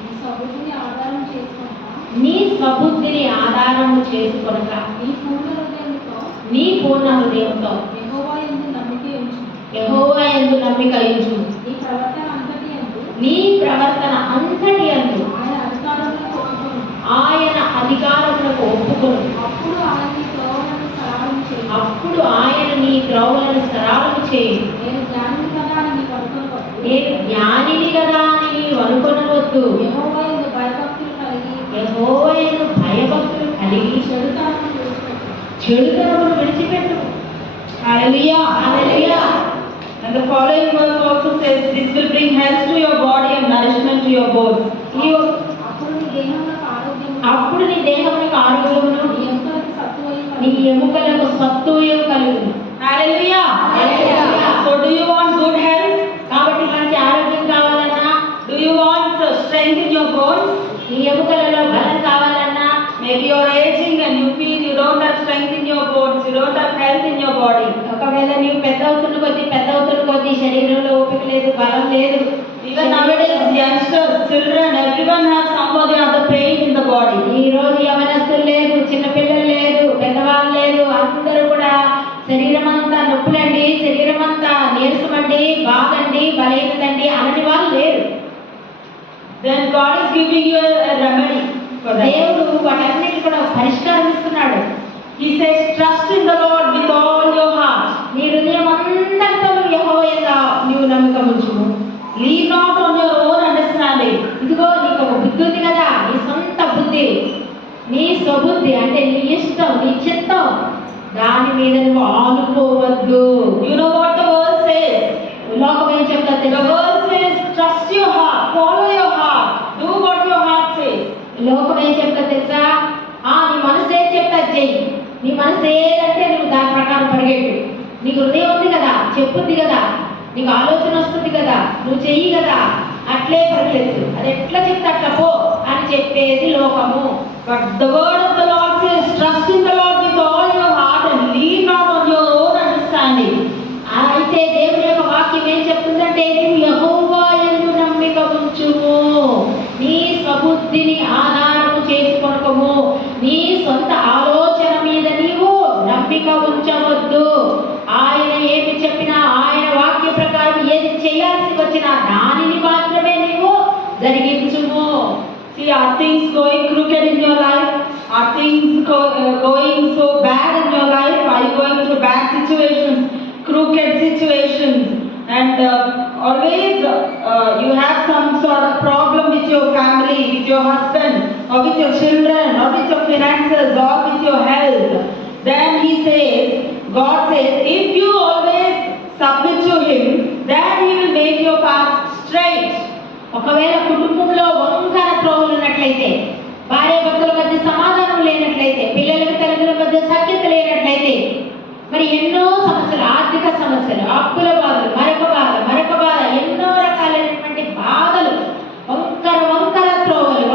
నీ సబుద్ధిని ఆధారం చేసుకుంటా నీ స్వబుద్ధిని ఆధారము చేసుకొనక నీ పూర్ణ హృదయంతో నీ పూర్ణ హృదయంతో యెహోవా యందు నమ్మిక ఉంచు. యెహోవా యందు నమ్మిక ఉంచు. నీ ప్రవర్తన అంతటి యందు నీ ప్రవర్తన అంతటి యందు ఆయన అధికారములకు ఒప్పుకొను. ఆయన అధికారములకు ఒప్పుకొను. అప్పుడు ఆయన నీ త్రోవలను సరళము చేయి. అప్పుడు ఆయన నీ త్రోవలను సరళము చేయి. నేను జ్ఞానిని కదా అని నీకు అనుకొనవద్దు. నేను జ్ఞానిని కదా అని నీవు అనుకొనవద్దు. యెహోవా యందు భయభక్తులు కలిగి యెహోవా యందు భయభక్తులు కలిగి చెడుతనమును విడిచిపెట్టు. చెడుతనమును విడిచిపెట్టు. Hallelujah. Hallelujah. And the following verse also says, this will bring health to your body and nourishment to your bones. అప్పుడు నీ దేహమునకు ఆరోగ్యము, అప్పుడు నీ దేహమునకు ఆరోగ్యమును, నీ ఎముకలకు సత్తువయు నీ కలుగును. ఎముకలకు సత్తువయు కలుగును. Hallelujah. Hallelujah. So do you want good health? కాబట్టి మంచి ఆరోగ్యం కావాలన్నా, Do you want strength in your bones? నీ ఎముకలలో బలం కావాలన్నా, Maybe you're aging and you feel you don't have strength in your bones, you don't have health in your body. ఒకవేళ నీవు పెద్ద అవుతున్న కొద్దీ శరీరంలో ఓపిక లేదు, బలం లేదు. Even nowadays, youngsters, children, everyone has somebody other pain in the body. ఈ రోజు యవనస్తులు లేదు, చిన్న పిల్లలు లేదు, పెద్దవాళ్ళు లేదు, అందరూ కూడా శరీరం అంతా నొప్పులండి, శరీరం అంతా then God is giving you a remedy for that. దేవుడు వాటన్నిటి కూడా పరిష్కారం ఇస్తున్నాడు. He says, trust in the Lord with all your heart. నీ హృదయం అంతటితో యెహోవా యందు నీవు నమ్మకం ఉంచుము. Lean not on your own understanding. ఇదిగో నీకు ఒక బుద్ధి ఉంది కదా, నీ సొంత బుద్ధి, నీ స్వబుద్ధి అంటే నీ ఇష్టం, నీ చిత్తం, దాని మీద నువ్వు ఆనుకోవద్దు. You know what the world says? లోకం ఏం చెప్తారు The తెలుసా? world says, trust your heart, follow your heart, do what your heart says. లోకం ఏం చెప్తా తెలుసా? నీ మనసు ఏం చెప్తా చెయ్యి, నీ మనసు ఏదంటే నువ్వు దాని ప్రకారం పరిగెట్టు. నీకు హృదయం ఉంది కదా, చెప్పుద్ది కదా, నీకు ఆలోచన వస్తుంది కదా, నువ్వు చెయ్యి కదా, అట్లే పరిగెత్తు, అది ఎట్లా చెప్తే అట్లా పో అని చెప్పేది లోకము. But the word of the Lord says, trust in the Lord with all your heart and lean not on your own understanding. అయితే దేవుని యొక్క వాక్యం ఏం చెప్తుందంటే, నువ్వు యెహోవా యందు నమ్మిక ఉంచుము, నీ స్వబుద్ధిని ఆధారము చేసుకొనకము, నీ సొంత ఆలోచన మీద నీవు నమ్మిక ఉంచవద్దు. ఆయన ఏమి చెప్పినా, ఆయన వాక్య ప్రకారం ఏది చేయాల్సి వచ్చినా దానిని మాత్రమే నీవు జరిగించుము. See, are things going crooked in your life? Are things going so bad in your life? Are you going through bad situations, crooked situations? And always you have some sort of problem with your family, with your husband, or with your children, or with your finances, or with your health. Then he says, God says, if you always submit to him, then he will make your path straight. ఒకవేళ కుటుంబంలో వంకర త్రోవలు ఉన్నట్లయితే, భార్య భర్తల మధ్య సమాధానం లేనట్లయితే, పిల్లలకు తల్లిదండ్రుల మధ్య సఖ్యత లేనట్లయితే, మరి ఎన్నో సమస్యలు, ఆర్థిక సమస్యలు, అప్పుల బాధలు, మరొక బాధ, ఎన్నో రకాలైనటువంటి బాధలు, వంకర త్రోవలు,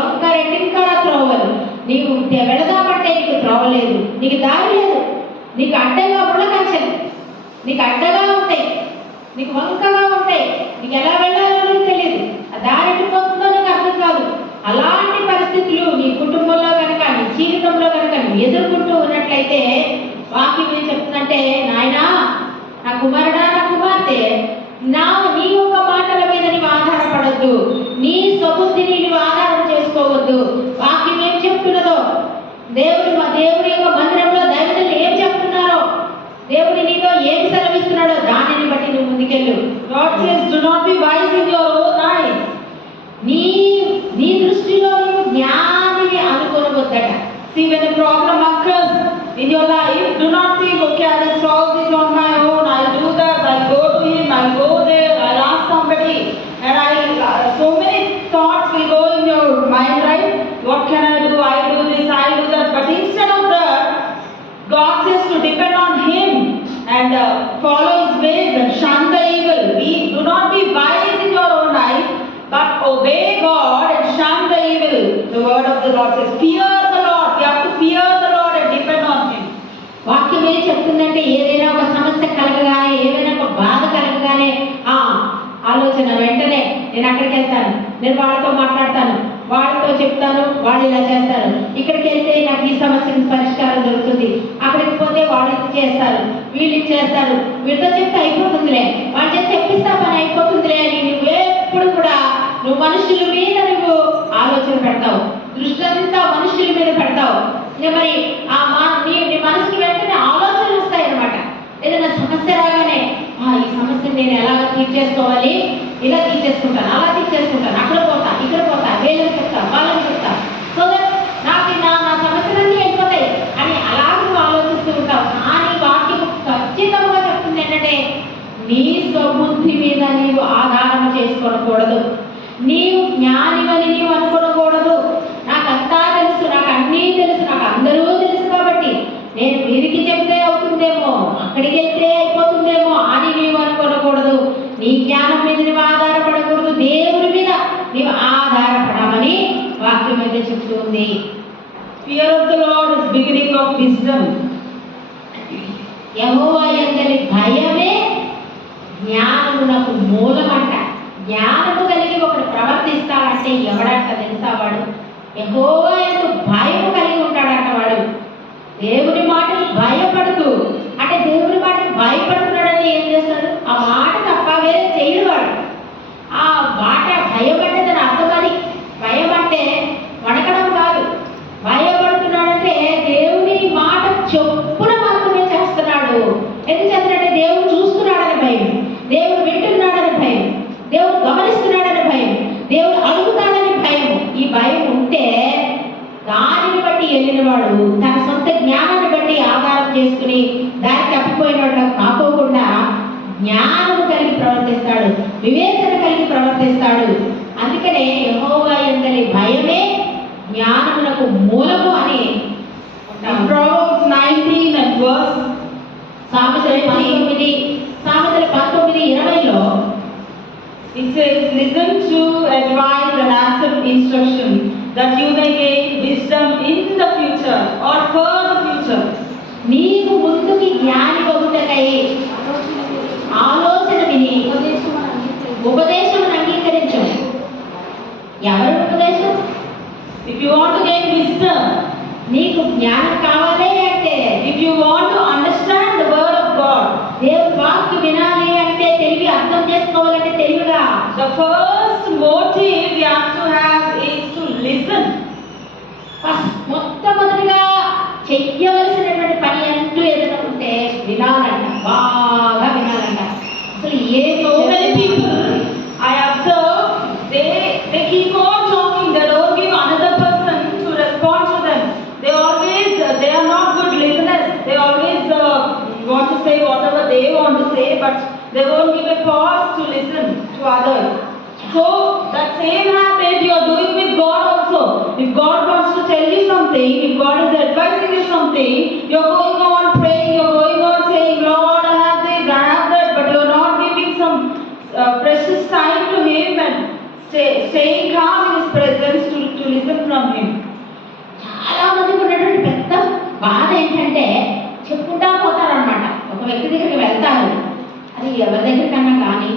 టింకర త్రోవలు, నీవు వెళదామంటే నీకు త్రోవలేదు, నీకు దారి లేదు, నీకు అడ్డగా ఉండకంచెలు, నీకు అడ్డగా ఉంటాయి, నీకు వంకగా ఉంటాయి, నీకు ఎలా వెళ్ళాలో నీకు తెలియదు, ఆ దారి ఎటుపోతుందో నీకు అర్థం కాదు. అలాంటి పరిస్థితులు నీ కుటుంబంలో కనుక, నీ జీవితంలో కనుక నువ్వు ఎదుర్కొంటూ ఉన్నట్లయితే, వాక్యం ఏం చెప్తుందంటే, నాయనా, నా కుమారుడా, నా కుమార్తె, నీ యొక్క మాటల మీద నీవు ఆధారపడద్దు, నీ స్వబుద్ధిని నీవు ఆధారం చేసుకోవద్దు. వాక్యం ఏం చెప్తున్నదో, దేవుడి యొక్క మందిరంలో దైవజనులు ఏం చెప్తున్నారో, దేవుడు నీతో ఏం సెలవిస్తున్నాడో దానిని బట్టి నువ్వు ముందుకెళ్ళు. God says, do not be wise in your own eyes. నీ దృష్టిలో నువ్వు జ్ఞానిని అనుకోవద్దట. See, when a problem occurs in your life, do not think, okay, I will solve this on my own, I'll do that, I'll go to him, I'll go there, I'll ask somebody, and so many thoughts will go in your mind, right? What can I do? I'll do this, I'll do that. But instead of that, God says to depend on him and follow his ways and shun the evil. Do not be wise in your own eyes, but obey God and shun the evil. The word of the Lord says, fear the Lord. We have to fear the Lord and depend on him. వాక్యం ఏం చెప్తుందంటే, ఏదైనా ఒక సమస్య కలగగానే, ఏదైనా ఒక బాధ కలగగానే ఆలోచన వెంటనే, నేను అక్కడికి వెళ్తాను, నేను వాళ్ళతో మాట్లాడతాను, వాళ్ళతో చెప్తాను, వాళ్ళు ఇలా చేస్తారు, ఇక్కడికి వెళ్తే నాకు ఈ సమస్యకి పరిష్కారం దొరుకుతుంది, అక్కడికి పోతే వాళ్ళు చేస్తారు, వీళ్ళు చేస్తారు, వీళ్ళతో చెప్తే అయిపోతుందిలే, వాళ్ళు చేసి చెప్పిస్తా పని అయిపోతుందిలే అని నువ్వెప్పుడు కూడా నువ్వు మనుషుల మీద నువ్వు ఆలోచన పెడతావు, దృష్టి అంతా మనుషుల మీద పెడతావు. మరి నీ మనసుకి వెంటనే ఆలోచనలు వస్తాయి అన్నమాట. ఏదైనా సమస్య రాగానే, ఈ సమస్యను నేను ఎలాగ తీర్చేసుకోవాలి, ఇలా తీర్చేసుకుంటాను, అలా తీర్చేసుకుంటాను, అక్కడ పోతా, ఇక్కడ పోతా, వీళ్ళని చెప్తా, వాళ్ళని చెప్తా, సో దట్ నాకు నా సమస్యలన్నీ అయిపోతాయి అని అలాగే నువ్వు ఆలోచిస్తూ ఉంటావు. కానీ వాక్యం ఖచ్చితంగా చెప్తుంది ఏంటంటే, నీ స్వబుద్ధి మీద నీవు ఆధారం చేసుకోకూడదు, నీవు జ్ఞానివని నీవు అనుకోకూడదు. నాకంతా తెలుసు, నాకు అన్నీ తెలుసు, నాకు అందరూ తెలుసు కాబట్టి నేను వీరికి చెప్తే అవుతుందేమో, అక్కడికి వెళ్తే అయిపోతుందేమో అని నీవు అనుకోకూడదు. నీ జ్ఞానం మీద నీవు ఆధారపడకూడదు, దేవుడి మీద నీవు ఆధారపడమని వాక్యం అయితే చెప్తుంది. Fear of the Lord is beginning of wisdom. యెహోవా యందలి భయమే జ్ఞానమునకు మూలమంట. జ్ఞానము కలిగి ఒకడు ప్రవర్తిస్తాడంటే ఎవడంట తెలుసా? వాడు యెహోవా యందు భయము కలిగి ఉంటాడంట. వాడు దేవుని మాటలు భయపడుతూ, అంటే దేవుని మాటలు భయపడుతున్నాడని ఏం చేస్తాడు? ఆ మాట తప్ప వేరే చేయడు వాడు. ఆ మాట భయపడ్డదని అర్థమని చేస్తున్నాడు. ఎందుకు చేస్తున్నాడంటే దేవుడు చూస్తున్నాడని భయం, దేవుడు వింటున్నాడని భయం, దేవుడు గమనిస్తున్నాడని భయం, దేవుడు అడుగుతాడని భయం. ఈ భయం ఉంటే దానిని బట్టి వెళ్ళినవాడు తన సొంత జ్ఞానాన్ని బట్టి ఆధారం చేసుకుని దానికి తప్పిపోయిన వాడు కాకోకుండా జ్ఞానము కలిగి ప్రవర్తిస్తాడు, వివేచన కలిగి ప్రవర్తిస్తాడు. అందుకనే యెహోవా యందలి భయమే జ్ఞానమునకు మూలము అని Proverbs 19 and verse సామెతలు 19:20లో it says, listen to advice and accept instruction, that you may gain wisdom in the future or for the future. నీకు ముందుకి జ్ఞాని బహుటకై ఆలోచన విని ఉపదేశమును అంగీకరించు. ఎవరి ఉపదేశం? If you want to gain wisdom, నీకు జ్ఞానం కావాలి అంటే, if you want to understand the word of God, దేవుని వాక్కు వినాలి అంటే, తెలివి అర్థం చేసుకోవాలంటే తెలివిగా the first motive we have to have is to listen. మొట్టమొదటిగా చెయ్యవలసినటువంటి పని అంటూ ఏదైనా ఉంటే వినాలంట, బాగా వినాలంట. అసలు So many people I observe, they keep on talking, they don't give another person to respond to them. They are not good listeners. They always want to say whatever they want to say, but they won't give a pause to listen to others. So that same habit you are doing with God also. If God wants to tell you something, if God is advising you something, you are going on praying, you are going on saying, Lord, I have this, I have that, but you are not giving some precious time to Him and staying calm in His presence to listen from Him. చాలా మందికి ఉన్నటువంటి పెద్ద బాధ ఏంటంటే చెప్పుకుంటా పోతారనమాట. ఒక వ్యక్తి దగ్గరికి వెళ్తారు, అది ఎవరి దగ్గరికన్నా కానీ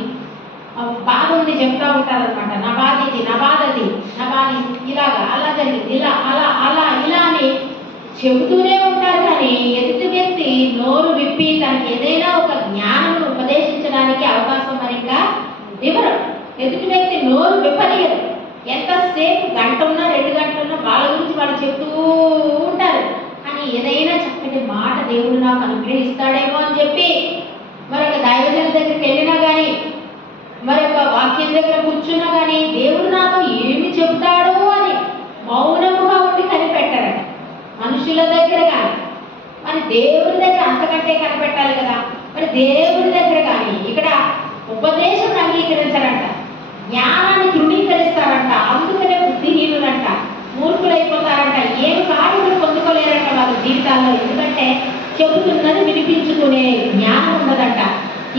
బాధ ఉంది చెప్తా ఉంటారనమాట. నా బాధ ఇది, నా బాధ అది, నా బాధ ఇలాగా అలా జరిగింది, ఇలా అలా అలా ఇలా అని చెబుతూనే ఉంటారు. కానీ ఎదుటి వ్యక్తి నోరు విప్పి తనకి ఏదైనా ఒక జ్ఞానం ఉపదేశించడానికి అవకాశం మరింకా ఇవ్వరు. ఎదుటి వ్యక్తి నోరు విప్పలేరు. ఎంతసేపు గంట ఉన్నా 2 గంటలున్నా వాళ్ళ గురించి వాళ్ళు చెప్తూ ఉంటారు. కానీ ఏదైనా చక్కటి మాట దేవుడు నాకు అనుగ్రహిస్తాడేమో అని చెప్పి మరొక దైవజనుల దగ్గరికి వెళ్ళినా కానీ, మరొక వాక్యం దగ్గర కూర్చున్నా కానీ దేవుడు నాతో ఏమి చెప్తాడు అని మౌనముగా ఉండి కనిపెట్టారట మనుషుల దగ్గర. కానీ మరి దేవుడి దగ్గర అంతకంటే కనిపెట్టాలి కదా. మరి దేవుడి దగ్గర కానీ ఇక్కడ ఉపదేశం అంగీకరించారంట, జ్ఞానాన్ని తృణీకరిస్తారంట. అందుకనే బుద్ధిహీనులంట, మూర్ఖులైపోతారంట, ఏం కార్యము పొందుకోలేరంట వాళ్ళ జీవితాల్లో. ఎందుకంటే చెబుతున్నది వినిపించుకునే జ్ఞానం ఉండదంట.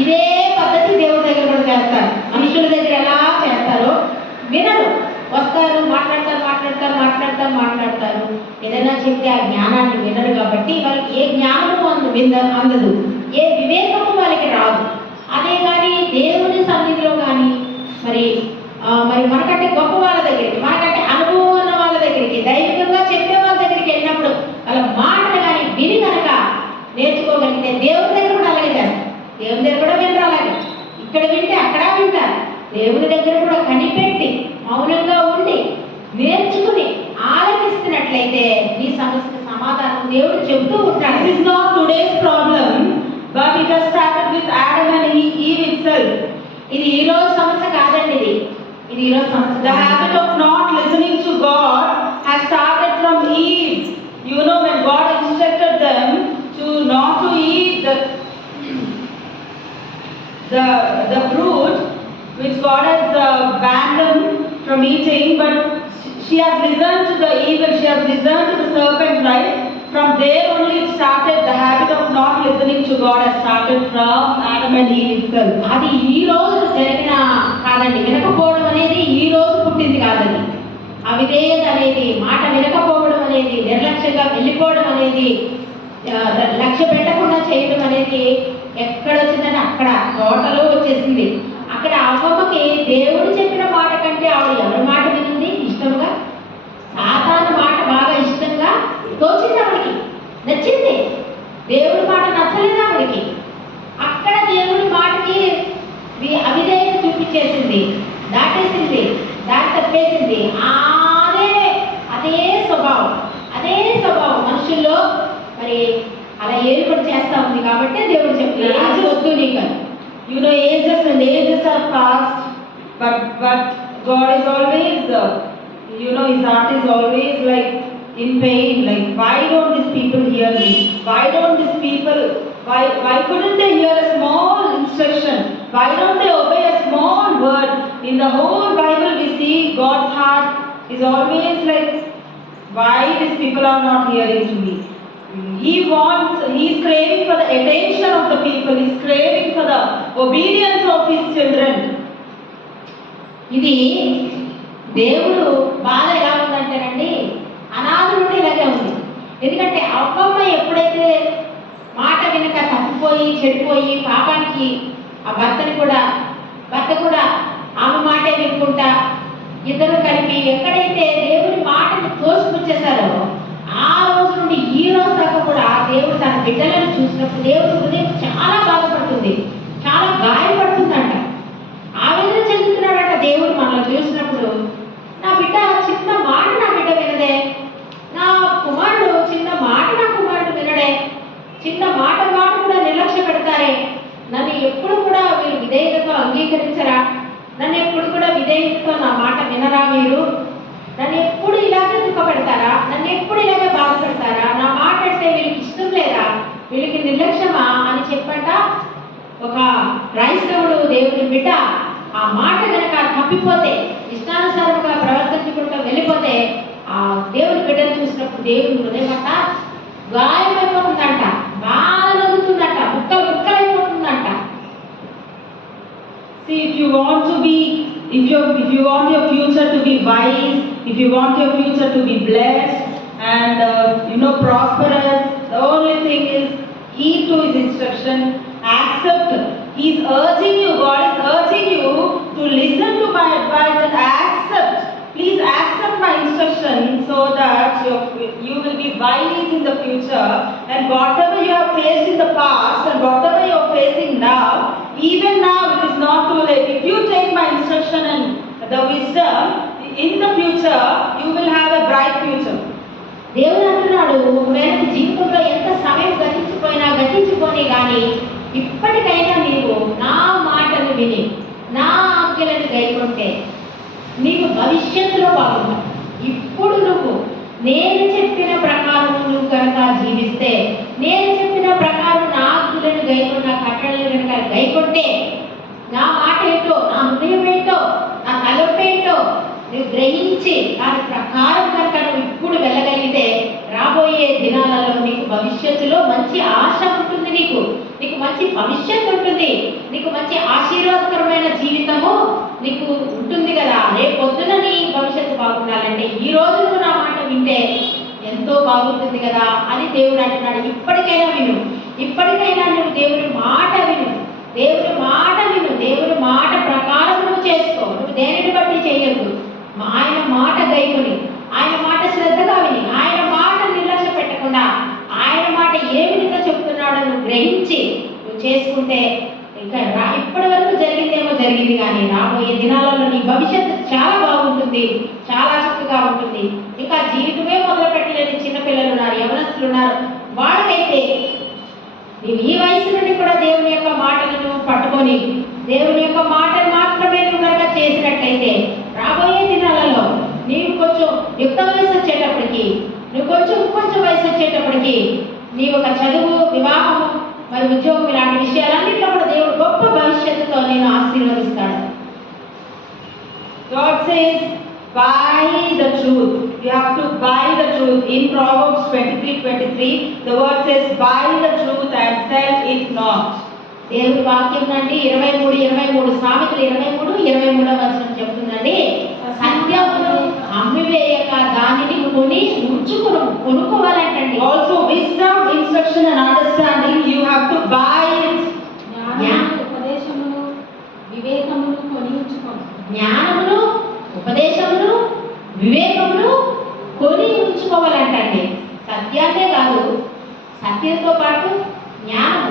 ఇదే పద్ధతి దేవుడి దగ్గర కూడా చేస్తారు. మనుషుల దగ్గర ఎలా చేస్తారో వినరు, వస్తారు, మాట్లాడతారు. ఏదైనా చెప్తే ఆ జ్ఞానాన్ని వినరు. కాబట్టి వాళ్ళకి ఏ జ్ఞానము అందదు, ఏ వివేకము వాళ్ళకి రాదు. అదే కానీ దేవుని సన్నిధిలో కానీ మరి మనకంటే గొప్ప వాళ్ళ దగ్గరికి, మనకంటే అనుభవం ఉన్న వాళ్ళ దగ్గరికి, దైవికంగా చెప్పే వాళ్ళ దగ్గరికి వెళ్ళినప్పుడు వాళ్ళ మాటలు కానీ విని కనుక నేర్చుకోగలిగితే దేవుని దగ్గర కూడా అలాగే చేస్తారు. దేవుని దగ్గర కూడా వినరు. అలాగే ఇక్కడ వింటే అక్కడ వింటారు. దేవుని దగ్గర కూడా కనిపెట్టి మౌనంగా ఉండి నేర్చుకుని ఆలకిస్తున్నట్లయితే నీ సమస్యకు సమాధానం దేవుడు చెబుతూ ఉంటాడు. This is not today's problem, but it has started with Adam and Eve itself. ఇది ఈ రోజు సమస్య కాదండి. ఇది ఈ రోజు సమస్య. The habit of not listening to God has started from Eve. You know, when God instructed them to not to eat the fruit which God has banned them from eating, but she has listened to the evil, she has listened to the serpent, right? From there only it started. The habit of not listening to God has started from Adam and Eve itself. అది ఈ రోజు జరిగిన కాదండి. వినకపోవడం అనేది ఈ రోజు పుట్టింది కాదండి. అవిధేయత అనేది, మాట వినకపోవడం అనేది, నిర్లక్ష్యంగా వెళ్ళిపోవడం అనేది, లక్ష్య పెట్టకుండా చేయడం అనేది ఎక్కడ వచ్చిందంటే అక్కడ తోటలో వచ్చేసింది. అక్కడ అవ్వమ్మకి దేవుడు చెప్పిన మాట కంటే ఆవిడ ఎవరి మాట వినింది ఇష్టంగా? సాతాను మాట బాగా ఇష్టంగా తోచింది, ఆవిడికి నచ్చింది. దేవుడి మాట నచ్చలేదు ఆవిడికి. అక్కడ దేవుడి మాటకి అవిధేయత చూపించేసింది, దాటేసింది, దాటి తప్పేసింది. అదే స్వభావం మనుషుల్లో మరి అలా ఏర్పడి చేస్తా ఉంది కాబట్టి దేవుడు చెప్తున్నాడు అది వద్దు నీకు. You know, ages and ages have passed, but God is always, you know, His heart is always like in pain. Like, why don't these people hear me? Why don't these people? Why couldn't they hear a small instruction? Why don't they obey a small word? In the whole Bible, we see God's heart is always like, why these people are not hearing to me? He is craving for the attention of the people. He is craving for the obedience of His children. ఇది దేవుడు బాధ ఎలా ఉందంటేనండి, అనాది నుండి ఇలాగే ఉంది. ఎందుకంటే అవ్వమ్మ ఎప్పుడైతే మాట వెనుక తప్పిపోయి చెడిపోయి పాపానికి ఆ భర్త కూడా ఆమె మాటే వినుకుంటా ఇద్దరు కలిపి ఎక్కడైతే దేవుని మాటను తోసిపుచ్చేశారో ఆ రోజు నుండి ఈ రోజు దాకా కూడా దేవుడు తన బిడ్డలను చూసినప్పుడు దేవుడి హృదయం చాలా బాధపడుతుంది, చాలా గాయపడుతుందంట, ఆవేదన చెందుతున్నాడంట. దేవుడు మనల్ని చూసినప్పుడు నా బిడ్డ చిన్న మాట నా బిడ్డ వినదే, నా కుమారుడు చిన్న మాట నా కుమారుడు వినడే, చిన్న మాట కూడా నిర్లక్ష్య పెడతారే, నన్ను ఎప్పుడు కూడా వీరు విధేయతతో అంగీకరించరా, నన్ను ఎప్పుడు కూడా విధేయతతో నా మాట వినరా, మీరు నన్ను ఎప్పుడు ఇలాగే దుఃఖపెడతారా, నన్ను ఎప్పుడు ఇలాగే బాధ పెడతారా, నా మాట అంటే వీళ్ళకి ఇష్టం లేదా, వీళ్ళకి నిర్లక్ష్యమా అని చెప్పంట ఒక క్రైస్తవుడు దేవుని బిడ్డ ఆ మాట కనుక తప్పిపోతే ఇష్టానుసారంగా ప్రవర్తించుకుంటూ వెళ్ళిపోతే ఆ దేవుని బిడ్డను చూసినప్పుడు దేవుని హృదయం అంట గాయమైపోతుందంట, బాధ నొందుతుందంట, ముక్కలైపోతుందంట. See, if you want your future to be wise, if you want your future to be blessed and prosperous, the only thing is heed to His instruction, accept. He is urging you, God is urging you to listen to my advice and accept. Please accept my instruction so that you will be wise in the future, and whatever you have faced in the past and whatever you are facing now, even now it is not too late. If you take my instruction and the wisdom, in the future you will have a bright future. దేవుడు అంటున్నాడు, ఒకవేళ జీవితంలో ఎంత సమయం గతించిపోని కానీ ఇప్పటికైనా నీవు నా మాటను విని నా ఆజ్ఞలను గైకొంటే నీకు భవిష్యత్తులో బాగుంటావు. ఇప్పుడు నువ్వు నేను చెప్పిన ప్రకారం నువ్వు కనుక జీవిస్తే, నేను చెప్పిన ప్రకారం నా ఆజ్ఞలను గైకొన్న కట్టడలను కనుక గైకొంటే, నా మాట ఏంటో, నా హృదయం ఏంటో, నా తలపు ఏంటో నువ్వు గ్రహించి దాని ప్రకారం కనుక నువ్వు ఇప్పుడు వెళ్ళగలిగితే రాబోయే దినాలలో నీకు భవిష్యత్తులో మంచి ఆశ ఉంటుంది, నీకు మంచి భవిష్యత్తు ఉంటుంది, నీకు మంచి ఆశీర్వాదకరమైన జీవితము నీకు ఉంటుంది కదా. రేపు పొద్దున నీ భవిష్యత్తు బాగుండాలంటే ఈ రోజు నువ్వు నా మాట వింటే ఎంతో బాగుంటుంది కదా అని దేవుడు అంటున్నాడు. ఇప్పటికైనా నువ్వు దేవుని మాట విను, దేవుని మాట ప్రకారం నువ్వు చేసుకో. నువ్వు దేనిని బట్టి చేయొద్దు, ఆయన మాట గైకొని ఆయన మాట శ్రద్ధగా విని ఆయన మాట నిర్లక్ష్య పెట్టకుండా ఆయన మాట ఏ విధంగా చెప్తున్నాడో నువ్వు గ్రహించి నువ్వు చేసుకుంటే ఇంకా ఇప్పటి వరకు జరిగిందేమో జరిగింది కానీ రాబోయే దినాలలో నీ భవిష్యత్తు చాలా బాగుంటుంది, చాలా చక్కగా ఉంటుంది. ఇంకా జీవితమే మొదలు పెట్టలేని చిన్నపిల్లలు ఉన్నారు, యవనస్తులు ఉన్నారు, వాళ్ళకైతే నీవు ఈ వయసు నుండి కూడా దేవుని యొక్క మాటలను పట్టుకొని దేవుని యొక్క మాటను మాత్రమే నువ్వు కనుక చేసినట్లయితే రాబోయే దినాలలో నీవు కొంచెం యుక్త వయసు వచ్చేటప్పటికి, నువ్వు కొంచెం వయసు వచ్చేటప్పటికి నీ ఒక చదువు, వివాహము, మరి ఉద్యోగం ఇలాంటి విషయాలన్నింటిలో కూడా దేవుడు గొప్ప భవిష్యత్తుతో నేను ఆశీర్వదిస్తాడు. God says, buy the truth. You have to buy the truth. In Proverbs 23:23, the word says, buy the truth and sell it not. దేవుడి వాక్యం నుండి 23 సామెతలు 23వ వచనం చెప్తుందండి, సత్యమును అమ్మివేయక దానిని కొని కొనుక్కోవాలంటండి. Also wisdom, instruction and understanding, you have to buy it. ఉపదేశమును వివేకమును కొని ఉంచుకోండి. జ్ఞానమును ఉపదేశమును వివేకమును కొని ఉంచుకోవాలంటండి. సత్యాన్నే కాదు, సత్యంతో పాటు జ్ఞానము.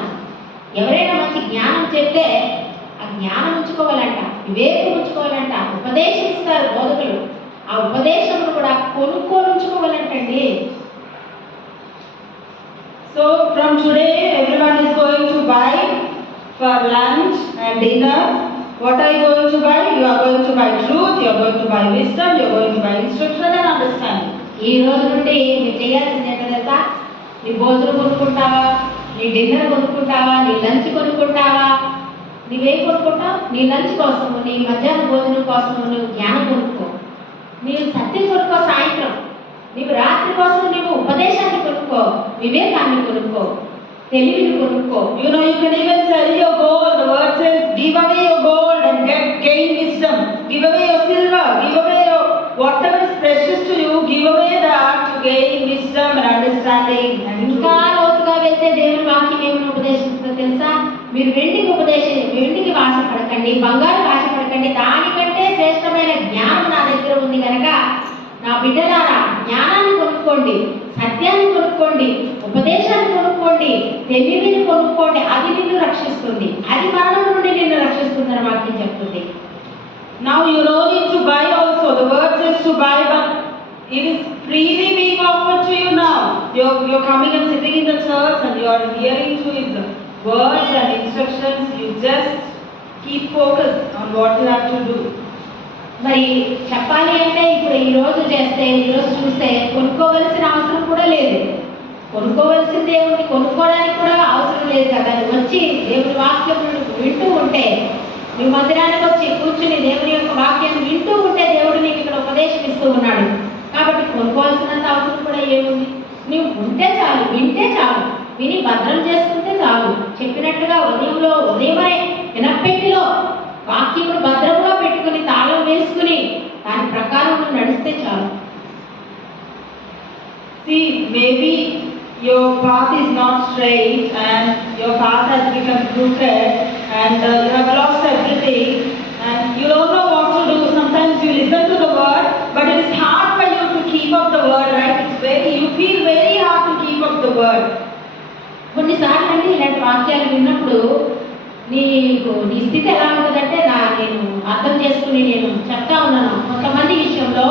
ఎవరైనా మంచి జ్ఞానం చెప్తే ఆ జ్ఞానం ఉంచుకోవాలంట, వివేకం ఉంచుకోవాలంట, ఉపదేశం ఇస్తారు బోధకులు, ఆ ఉపదేశమును కూడా కొనుక్కొని ఉంచుకోవాలంటండి. So from today, everyone is going to buy for lunch and dinner. What are you going to buy? You are going to buy truth, you are going to buy wisdom, you are going to buy instruction and understanding. ఈ రోజు నుండి మీరు చేయాల్సింది ఏంటో తెలుసా? నీ భోజనం కొనుక్కుంటావా, నీ డిన్నర్ కొనుక్కుంటావా, నీ లంచ్ కొనుక్కుంటావా? నువ్వేం కొనుక్కుంటావు? నీ లంచ్ కోసము, నీ మధ్యాహ్న భోజనం కోసము నువ్వు జ్ఞానం కొనుక్కో, నీవు సత్యం కొనుక్కో, సాయంత్రం నీవు రాత్రి కోసం నువ్వు ఉపదేశాన్ని కొనుక్కో, వివేకాన్ని కొనుక్కో, తెలివిని కొనుక్కో. You know, you can even sell your gold. The word says, give away your gold and gain wisdom. Give away your silver. Give away your whatever is precious to you. Give away that to gain wisdom and understanding. And ఇంకా లోతుగా వెళ్తే దేవుని వాక్యం ఏమని ఉపదేశిస్తుందో తెలుసా? మీరు వెండికి ఆశపడకండి, బంగారం ఆశపడకండి, దానికంటే శ్రేష్టమైన జ్ఞానం నా దగ్గర ఉంది కనుక నా బిడ్డలారా జ్ఞానాన్ని కొనుక్కోండి, సత్యాన్ని కొనుక్కోండి, ఉపదేశాన్ని కొనుక్కోండి, తెలివిని కొనుక్కోండి. అది నిన్ను రక్షిస్తుంది, అది మరణం నుండి నిన్ను రక్షిస్తుందని వాక్యం చెప్తుంది. now you don't need to buy also. The word says to buy, but it is freely being offered to you now. You're coming and sitting in the church and you are hearing to his words and instructions. You just keep focused on what you have to do. మరి చెప్పాలి అంటే ఇప్పుడు ఈ రోజు చూస్తే కొనుక్కోవలసిన అవసరం కూడా లేదు. కొనుక్కోవలసిన దేవుడిని కొనుక్కోవడానికి కూడా అవసరం లేదు కదా. వచ్చి దేవుని వాక్యం వింటూ ఉంటే, నువ్వు మందిరానికి వచ్చి కూర్చుని దేవుని యొక్క వాక్యాన్ని వింటూ ఉంటే దేవుడు నీకు ఇక్కడ ఉపదేశం ఇస్తూ ఉన్నాడు. కాబట్టి కొనుక్కోవాల్సినంత అవసరం కూడా ఏముంది? నువ్వు ఉంటే చాలు, వింటే చాలు, విని భద్రం చేసుకుంటే చాలు. చెప్పినట్టుగా ఉదయమనే వినపెట్టిలో వాక్యమును భద్రంగా పెట్టుకుని తాళం వేసుకుని దాని ప్రకారం నడిస్తే చాలు. See, maybe your path is not straight and your path has become crooked and you have lost everything and you don't know what to do. Sometimes you listen to the word, but it is hard for you to keep up the word, right? You feel very hard to keep up the word. కొన్నిసార్లు అంటే ఇలాంటి వాక్యాలు విన్నప్పుడు నీ స్థితి ఎలా ఉంటుందంటే నేను అర్థం చేసుకుని నేను చెప్తా ఉన్నాను. కొంతమంది విషయంలో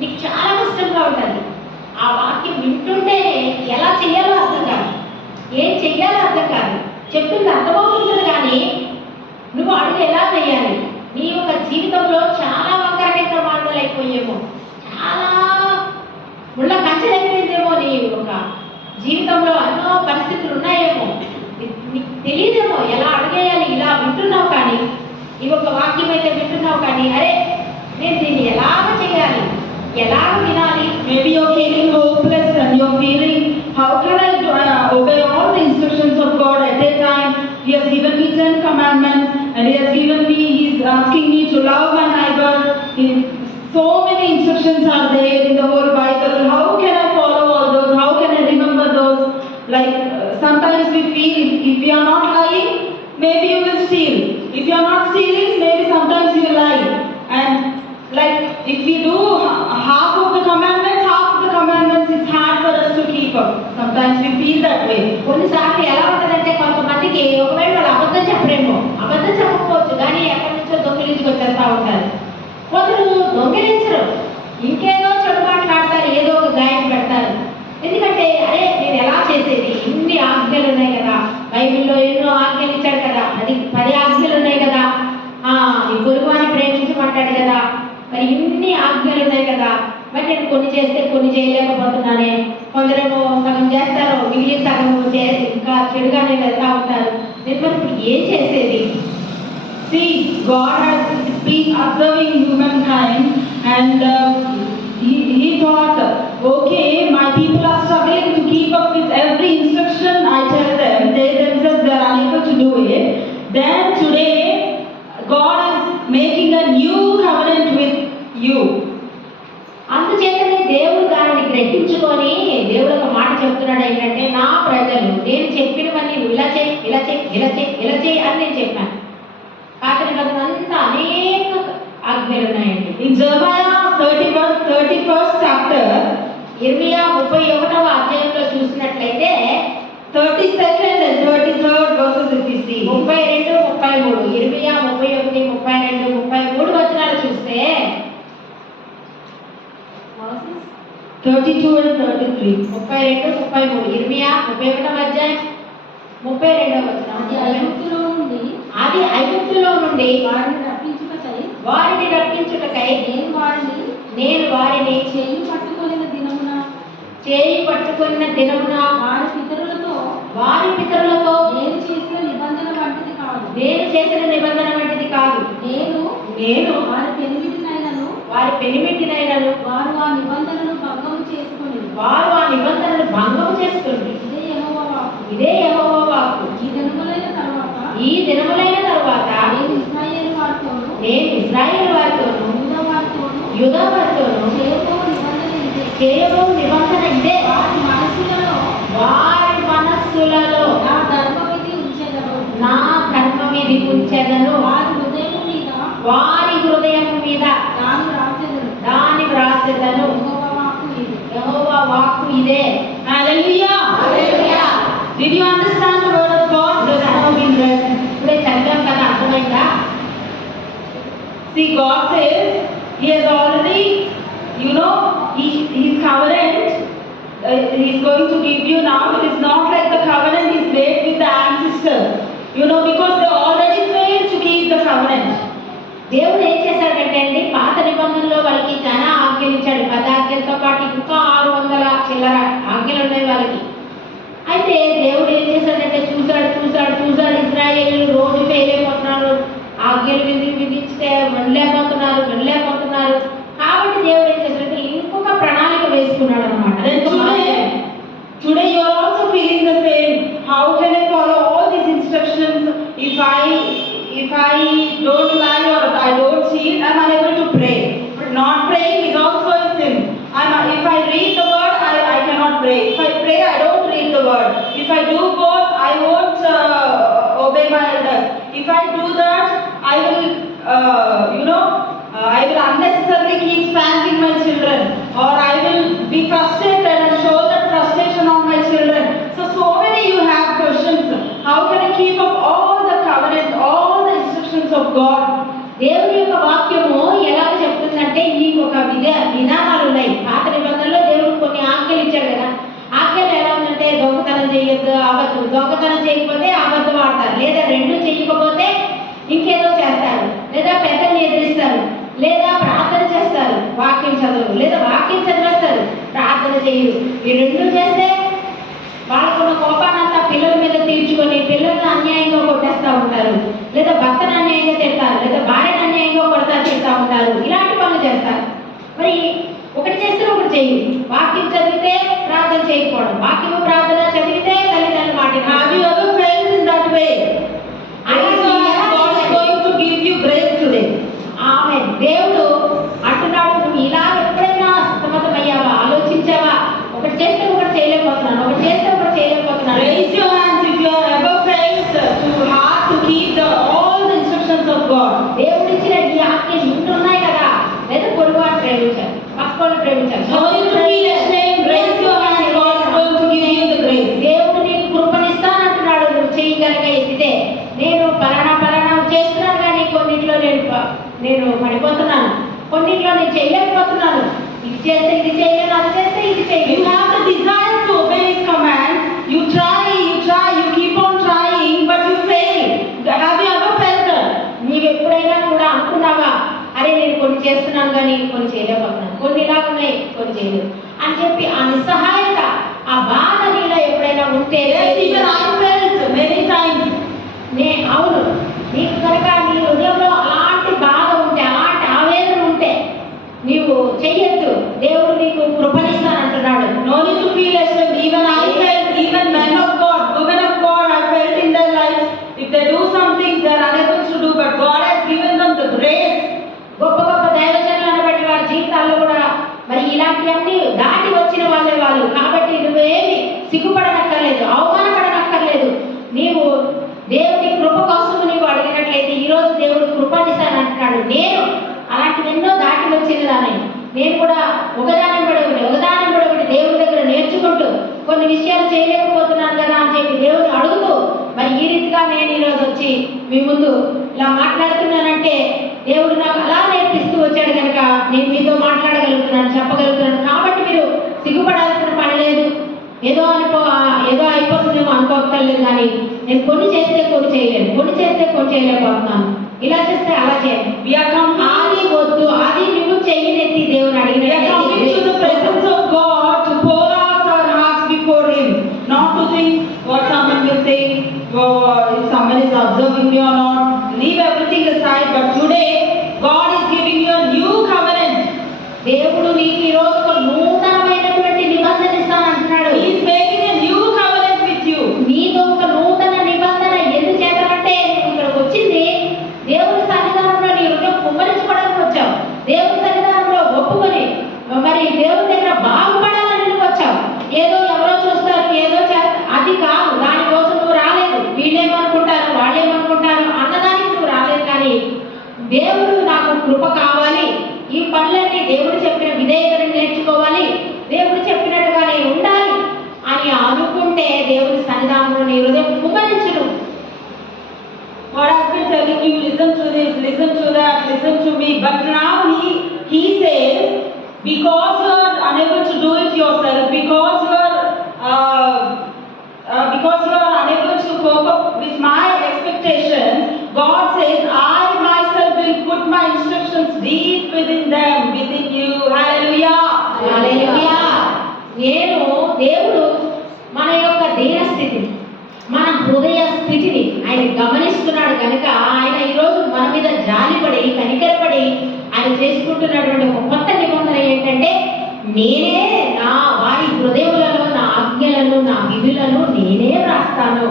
నీకు చాలా కష్టంగా ఉంటుంది. ఆ వాక్యం వింటుంటే ఎలా చెయ్యాలో అర్థం కాదు, ఏం చెయ్యాలో అర్థం కాదు. చెప్పింది అర్థమవుతుంది కానీ నువ్వు అడుగు ఎలా వేయాలి? నీ యొక్క జీవితంలో చాలా వంకరటింక మార్గాలు అయిపోయేమో, చాలా ముళ్ళ కంచెలైపోయిందేమో, నీ యొక్క జీవితంలో ఎన్నో పరిస్థితులు ఉన్నాయేమో, నీకు తెలియదేమో ఎలా అడిగేయాలి. ఇలా వింటున్నావు కానీ, ఈ ఒక వాక్యం అయితే వింటున్నావు కానీ, అరే నేను దీన్ని ఎలాగ చేయాలి, ఎలాగ వినాలి? Maybe you're feeling hopeless and you're feeling, how can I obey all the instructions of God at a time? He has given me 10 commandments and he has given me, he's asking me to love my neighbor. So many instructions are there in the whole Bible. How can I follow all those? How can I remember those? Like sometimes we feel if you are not lying, maybe you will steal. If you are not stealing, maybe sometimes you will lie. And like if we do half of the commandments, it's hard for us to keep up. Sometimes we feel that way. కొన్నిసార్లు ఎలా ఉంటుందంటే కొంతమందికి ఒకవేళ వాళ్ళు అబద్ధం చెప్పరేమో, అబద్ధం చెప్పకపోవచ్చు కానీ ఎక్కడి నుంచో దొంగిలించుకొచ్చేస్తూ ఉంటారు. కొందరు దొంగిలించరు, ఇంకేదో చెడు మాట్లాడతారు, ఏదో ఒక గాయం పెడతారు. ఎందుకంటే అరే నేను ఎలా చేసేది, ఇన్ని ఆజ్ఞలు ఉన్నాయి కదా, బైబిల్లో ఎన్నో ఆజ్ఞలు ఇచ్చాడు కదా, 10 ఆజ్ఞలు ఉన్నాయి కదా, నీ పొరుగువాన్ని ప్రేమించమంటాడు కదా, మరి ఇన్ని ఆజ్ఞలు ఉన్నాయి కదా, మరి నేను కొన్ని చేస్తే కొన్ని చేయలేకపోతున్నానే. కొందరేమో సగం చేస్తారు, మిగిలిన సగం చేసి ఇంకా చెడుగానే వెళ్తూ ఉంటారు. నేను మరి ఇప్పుడు ఏం చేసేది? See, God has been observing humankind and he thought, okay, my people are struggling to keep up with every instruction I tell them. They themselves they are unable to do it. Then today, God is making a new covenant with you. అందుచేతనే దేవుడు దానిని గ్రహించుకొని దేవుడు ఒక మాట చెప్తున్నాడు ఏంటంటే, నా ప్రజలు నేను చెప్పినవన్నీ నువ్వు ఇలా చేయి, ఇలా చేయి, ఇలా చేయి, ఇలా చేయి అని నేను చెప్పాను. కాకని కదంతా అనేక ఆజ్ఞలు ఉన్నాయండి. In Jeremiah 31st chapter, ఇర్మియా 31వ అధ్యాయంలో చూసినట్లయితే 32nd and 33rd verses if you see. 32, 33 ఇర్మియా 31, 32, 33 వచనాలు చూస్తే 32 and 33. 32, 33. ఇర్మియా 31వ అధ్యాయం 32వ అది వచనం. ఐగుప్తులో నుండి అది ఐగుప్తులో నుండి వారిని రప్పించుటకై వారిని రప్పించుటకై నేను వారిని చేయి పట్టుకున్న దినమున వారి పితరులతో నేను చేసిన నిబంధన వంటిది కాదు. నేను వారి పెనిమిటినైనను వారు ఆ నిబంధనను భంగం చేసుకొని ఇదే యెహోవా వాక్కు. ఈ దినములైన తరువాత నేను ఇశ్రాయేలు వారితోను యూదా వారితోను చేయబో నిబంధన ఇదే. వారి మనస్సులలో నా ధర్మమిది ఉంచెదను. వారి హృదయం మీద దాని వ్రాసెదను. యెహోవా వాక్కు ఇదే. Hallelujah. Hallelujah. Did you understand the word of God? Just now we read. ఇప్పుడే చదివాం కదా, అర్థమైందా? See, God says He has already, His covenant, He's going to give you now. It is not like the covenant He's made with the ancestors. Because they already failed to keep the covenant. దేవుడు ఏం చేశాడంటే అండి, పాత నిబంధనలో వాళ్ళకి చాలా ఆజ్ఞలు ఇచ్చాడు. 10 ఆజ్ఞలతో పాటు ఇంకా 600 చిల్లర ఆజ్ఞలు ఉన్నాయి వాళ్ళకి. అయితే దేవుడు ఏం చేశాడంటే చూశాడు ఇశ్రాయేలీయులు రోజు ఫెయిల్ అయిపోతున్నారు, ఆజ్ఞలు విధించితే వినలేకపోతున్నారు. కాబట్టి దేవుడు ఏం చేశాడంటే ఇంకొక ప్రణాళిక వేసుకున్నాడు అనమాట. Then today you are also feeling the same. How can I follow all these instructions if I don't lie or I don't cheat? I'm unable to pray. But not praying is also a sin. If I read the word, I cannot pray. If I pray, I don't read the word. If I do both, I won't obey my elders. If I do that, I will unnecessarily keep spanking my children, or I will be frustrated and show that frustration on my children. So many you have questions. How can I keep up all the covenant, all the instructions of God? దేవుని యొక్క వాక్యము ఎలా చెప్తుందంటే ఈ ఒక విధానాలు ఉన్నాయి. పాత నిబంధనలో దేవుడు కొన్ని ఆజ్ఞలు ఇచ్చాడు కదా. ఆజ్ఞలు ఎలా ఉందంటే దొంగతనం చేయొద్దు, అబద్ధం. దొంగతనం చేయకపోతే అబద్ధం ఆడతారు, లేదా రెండు చేయకపోతే ఇంకేదో చేస్తారు, లేదా పెద్దల్ని ఎదిరిస్తారు, లేదా ప్రార్థన చేస్తారు, వాక్యం చదవరు, లేదా వాక్యం చదివేస్తారు, ప్రార్థన చేయరు. ఈ రెండు చేస్తే వాళ్ళకున్న కోపానంతా పిల్లల మీద తీర్చుకొని పిల్లల్ని అన్యాయంగా కొట్టేస్తూ ఉంటారు, లేదా భర్తను అన్యాయంగా తిడతారు, లేదా భార్యను అన్యాయంగా తిడతా ఉంటారు. ఇలాంటి పనులు చేస్తారు. మరి ఒకటి చేస్తే ఒకటి చెయ్యి. వాక్యం చదివితే ప్రార్థన చేయకపోవడం, వాక్యం ప్రార్థన చదివితే తల్లిదండ్రులు మాట. Have you ever felt in that way? God is going to give you grace today. ఆమేన్. దేవుడు అంటున్నాడు, నువ్వు ఇలా ఎప్పుడైనా సతమతమయ్యావా, ఆలోచించావా? ఒకటి చేస్తే ఒకటి చేయలేకపోతున్నాను, ఒకటి చేస్తే ఒకటి చేయలేకపోతున్నాను. Raise your hands if you have ever felt too hard to keep all the instructions of God. దేవుడు ఇచ్చిన ఈ ఆజ్ఞలు ఇన్ని ఉన్నాయి కదా, లేదా పొరుగువాడు ప్రేమించాలి, పక్కవాడు ప్రేమించాలి. No need to feel ashamed. Raise your hands. God is going to give you the grace. దేవుడు నీకు కృపనిస్తానంటున్నాడు. నువ్వు చేయగలిగే ఎత్తితే నేను పలానా చేస్తున్నాను, కానీ కొన్నిట్లో నేను పడిపోతున్నాను, కొన్నిట్లో నేను చేయలేకపోతున్నాను. ఇది చేస్తే ఇది చేయలేను, అది చేస్తే ఇది You చేయలేను. have the desire to obey His commands. You try, you keep on trying, but you fail. Have you ever felt that? నీవు ఎప్పుడైనా కూడా అనుకున్నావా, అరే నేను కొన్ని చేస్తున్నాను కానీ కొన్ని చేయలేకపోతున్నాను, కొన్ని ఇలా ఉన్నాయి కొన్ని చేయలేదు అని చెప్పి ఆ నిస్సహాయత, ఆ బాధ నీలో ఎప్పుడైనా ఉంటే, Yes, even I felt many times. అవును, నీకు కనుక నీ హృదయంలో అలాంటి బాధ ఉంటే, అలాంటి ఆవేదన ఉంటే నీవు చెయ్యొద్దు. దేవుడు నీకు కృపనిస్తానంటున్నాడు. No need to feel ashamed. Even I felt, even men of God, women of God, I felt in their lives, if they do something, they are unable to do, but God has given them the grace. గొప్ప గొప్ప దైవజనులు అనబట్టి వారి జీవితాల్లో కూడా మరి ఇలాంటివన్నీ దాటి వచ్చిన వాళ్ళు. కాబట్టి నువ్వేమి సిగ్గుపడనక్కర్లేదు, అవమానపడనక్కర్లేదు. నీవు దేవుని కృప కోసం నీవు అడిగినట్లయితే ఈరోజు దేవుడు కృపనిస్తానంటున్నాడు. నేను అలాంటివి ఎన్నో దాటి వచ్చిన దాన్ని, నేను కూడా ఒకదాని ఒకటి దేవుడి దగ్గర నేర్చుకుంటూ కొన్ని విషయాలు చేయలేకపోతున్నాను కదా అని చెప్పి దేవుడు అడుగుతూ, మరి ఈ రీతిగా నేను ఈరోజు వచ్చి మీ ముందు ఇలా మాట్లాడుతున్నానంటే దేవుడు నాకు అలా నేర్పిస్తూ వచ్చాడు కనుక నేను మీతో మాట్లాడగలుగుతున్నాను, చెప్పగలుగుతున్నాను. కాబట్టి మీరు అయిపోతుందేమో అనుకోక్కర్లేదు, కానీ నేను కొన్ని చేస్తే కొన్ని చేయలేను, కొన్ని చేస్తే కొన్ని చేయలేకపోతున్నాను, ఇలా చేస్తే అలా చేయాలి. We are coming, అది వద్దు, అది నువ్వు చెయ్యనెత్తి దేవుని we are coming to the presence of God to pour out our hearts before Him, not to think what someone will think, if someone is observing me or not. Leave everything aside. But today, God is giving you a new covenant. దేవుడు నీకు ఈ రోజు ఒక నూతనమైనటువంటి నిబంధన ఇస్తానంటున్నాడు. He is making a new covenant with you. నీకు ఒక నూతన నిబంధన ఎందుచేతనంటే నువ్వు ఇక్కడికి వచ్చింది దేవుని సన్నిధానంలో నీ హృదయం కుమ్మరించుకోవడానికి వచ్చావు. దేవుని సన్నిధానంలో ఒప్పుకొని మరి దేవుని దగ్గర బాగుపడాలని నువ్వు వచ్చావు. ఏదో ఎవరో చూస్తారు, ఏదో అది కాదు, దానికోసం నువ్వు రాలేదు. వీళ్ళేమనుకుంటారు, వాళ్ళేమనుకుంటారు అన్నదానికి నువ్వు రాలేదు. కానీ దేవుడు నాకు కృప కావాలి, ఈ పనులన్నీ దేవుడు చెప్పిన విధేయతను నేర్చుకోవాలి, దేవుడు చెప్పినట్టుగా నేను ఉండాలి అని అనుకుంటే దేవుని సన్నిధానంలో నీ హృదయం కుమ్మరించును. God has been telling you, listen to this, listen to that, listen to me. But now He says, because you are unable to do it yourself, because you are unable to cope up with my expectations, God says, I myself will put my instructions deep within them, within you. Hallelujah. హల్లెలూయా. నేను దేవుడు మన యొక్క దేహ స్థితిని, మన హృదయ స్థితిని ఆయన గమనిస్తున్నాడు కనుక ఆయన ఈరోజు మన మీద జాలిపడి కనికరపడి ఆయన చేసుకుంటున్నటువంటి ఒక కొత్త నిబంధన ఏంటంటే, నేనే నా వారి హృదయములలో నా ఆజ్ఞలను నా విధులను నేనే రాస్తాను,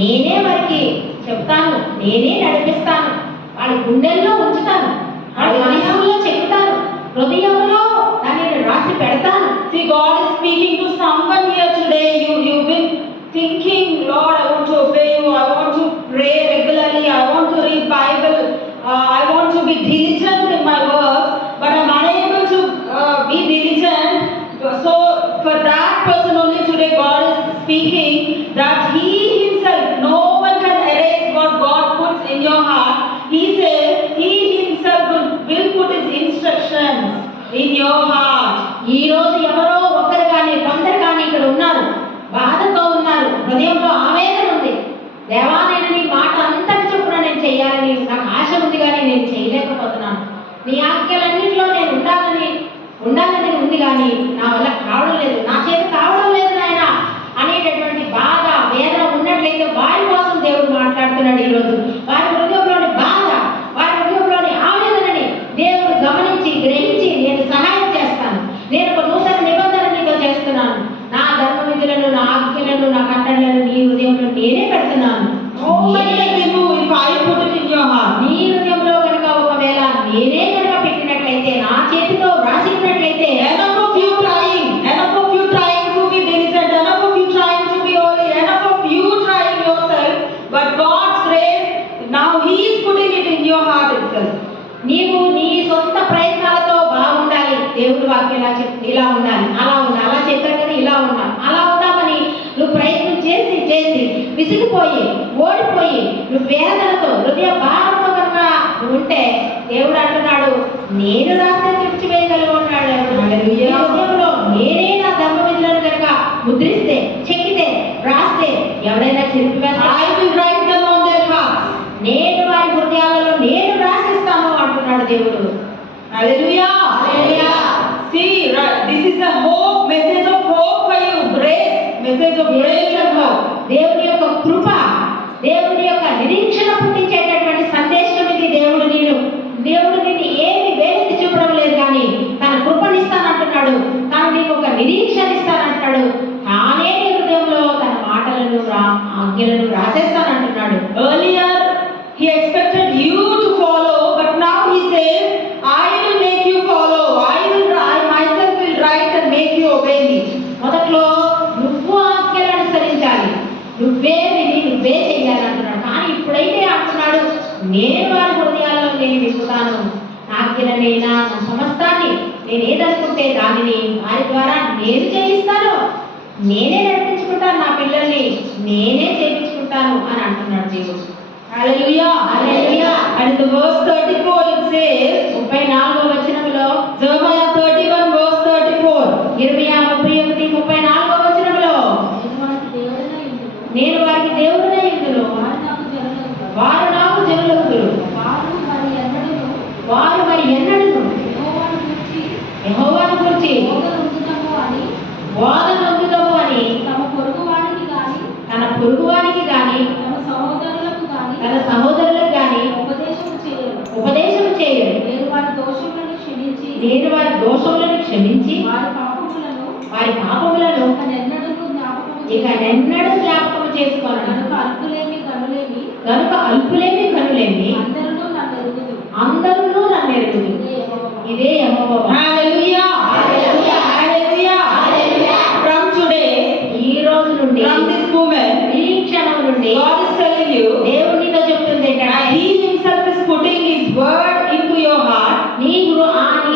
నేనే వారికి చెప్తాను, నేనే నడిపిస్తాను, వాళ్ళ గుండెల్లో ఉంచుతాను, వాళ్ళ మనసులో చెప్తాను, హృదయంలో దానిని రాసి పెడతాను. See, God is speaking to someone here today. You've been thinking, Lord, I want to obey you, I want to pray regularly, I want to read Bible, I want to be diligent in my works, but I'm unable to be diligent. So for that person only today God is speaking that He Himself, no one can erase what God puts in your heart. He says He Himself will put His instructions in your heart. ఈ రోజు ఎవరో ఒకరు కానీ కొందరు కానీ ఇక్కడ ఉన్నారు, బాధతో ఉన్నారు, హృదయంలో ఆవేదన ఉంది. దేవా, నేను నీ మాట అంతటి చొప్పున నేను చేయాలని నాకు ఆశ ఉంది, కానీ నేను చేయలేకపోతున్నాను. నీ ఆజ్ఞలన్నింటిలో నేను ఉండాలని ఉంది, కానీ నా వల్ల కావడం లేదు, నా చేతి కావడం లేదు నాయన అనేటటువంటి బాధ వేదన ఉన్నట్లయితే వారి కోసం దేవుడు మాట్లాడుతున్నాడు. ఈరోజు వారి హృదయంలోని బాధ, వారి హృదయంలోని ఆవేదనని దేవుడు గమనించి గ్రహించి నేను సహాయం చేస్తాను, నేను ఒక నూతన నిబంధన నీతో చేస్తున్నాను, నా ధర్మ విధులను నా ఆజ్ఞలను నా కట్టడలను నీ హృదయంలో నేనే పెడుతున్నాను. If I put it in your heart, నీ హృదయంలో కనుక ఒకవేళ నేనే కనుక పెట్టినట్లయితే, నా చేతితో రాసినట్లయితే, enough of you trying to be diligent, enough of you trying to be holy, enough of you trying yourself, but God's grace, now He is putting it in your heart itself. నీవు నీ సొంత ప్రయత్నాలతో బాగుండాలి, దేవుడి వాక్యం ఇలా ఉండాలి, అలా ఉండాలి, అలా చెప్పారు కదా ఇలా ఉండాలి, అలా ఉందామని నువ్వు ప్రయత్నం చేసి చేసి విసిగిపోయి ఓడిపోయి నువ్వు వేదనతో హృదయ భారంతో కనుక ఉంటే దేవుడు అంటున్నాడు, నేను రాస్తే తెచ్చివేయగలిగి ఉన్నాడు. హృదయంలో నేనే నా ధర్మ విధులను కనుక ముద్రిస్తే, చెక్కితే, రాస్తే ఎవరైనా చెప్పివేస్తా, I will write them on their hearts. నేను వారి హృదయాలలో నేను రాసిస్తాను అంటున్నాడు దేవుడు. Hallelujah. Hallelujah. See, right, this is a hope, message of hope for you, grace, message of grace and hope. దేవుని యొక్క కృప, దేవుని యొక్క నిరీక్షణ పుట్టించేటటువంటి సందేశం ఇది. దేవుడు నిన్ను ఏమి వేలెత్తి చూపడం లేదు, కానీ తన కృపనిస్తానంటున్నాడు, తను నీకు ఒక నిరీక్షణ ఇస్తానంటున్నాడు, తానే నీ హృదయంలో తన మాటలను ఆజ్ఞలను రాసేస్తానంటున్నాడు. Earlier, He expected you to follow, but now He says, I will make you follow. I myself will write and make you obey me. మొదట్లో నువ్వు ఆజ్ఞలను అనుసరించాలి, నువ్వే విని నువ్వే చెయ్యాలి అంటున్నాడు. కానీ ఇప్పుడైతే అంటున్నాడు, నేను వారి హృదయాల్లో నేను విప్పుతాను, నా ఆజ్ఞలనైనా నా సమస్తాన్ని నేను ఏదనుకుంటే దానిని వారి ద్వారా నేను చేయిస్తాను, నేనే నడిపించుకుంటాను, నా పిల్లల్ని నేనే చేయించుకుంటాను అని అంటున్నాడు దేవుడు. Hallelujah. Hallelujah. And in the verse 34 it says, 34వ వచనంలో, Jeremiah 31 verse 34. ఇర్మియా 31:34వ వచనంలో, నేను వారికి దేవుడనై ఉండును. దోషములను క్షమించి నేను వారి దోషములను క్షమించి వారి పాపములను ఇక నెన్నడూ జ్ఞాపకం చేసుకోను. కనుక అల్పులేమి కనులేమి అందరూ నన్ను ఎరుగుదురు. ఇదే యెహోవా వాక్కు. Hallelujah. Hallelujah. Hallelujah. Hallelujah. From today, ఈ రోజు నుండి from this moment, ఈ క్షణం నుండి God is telling you, దేవుడు నీతో చెప్తుంది and ఏంటంటే He Himself is putting His word into your heart. నీ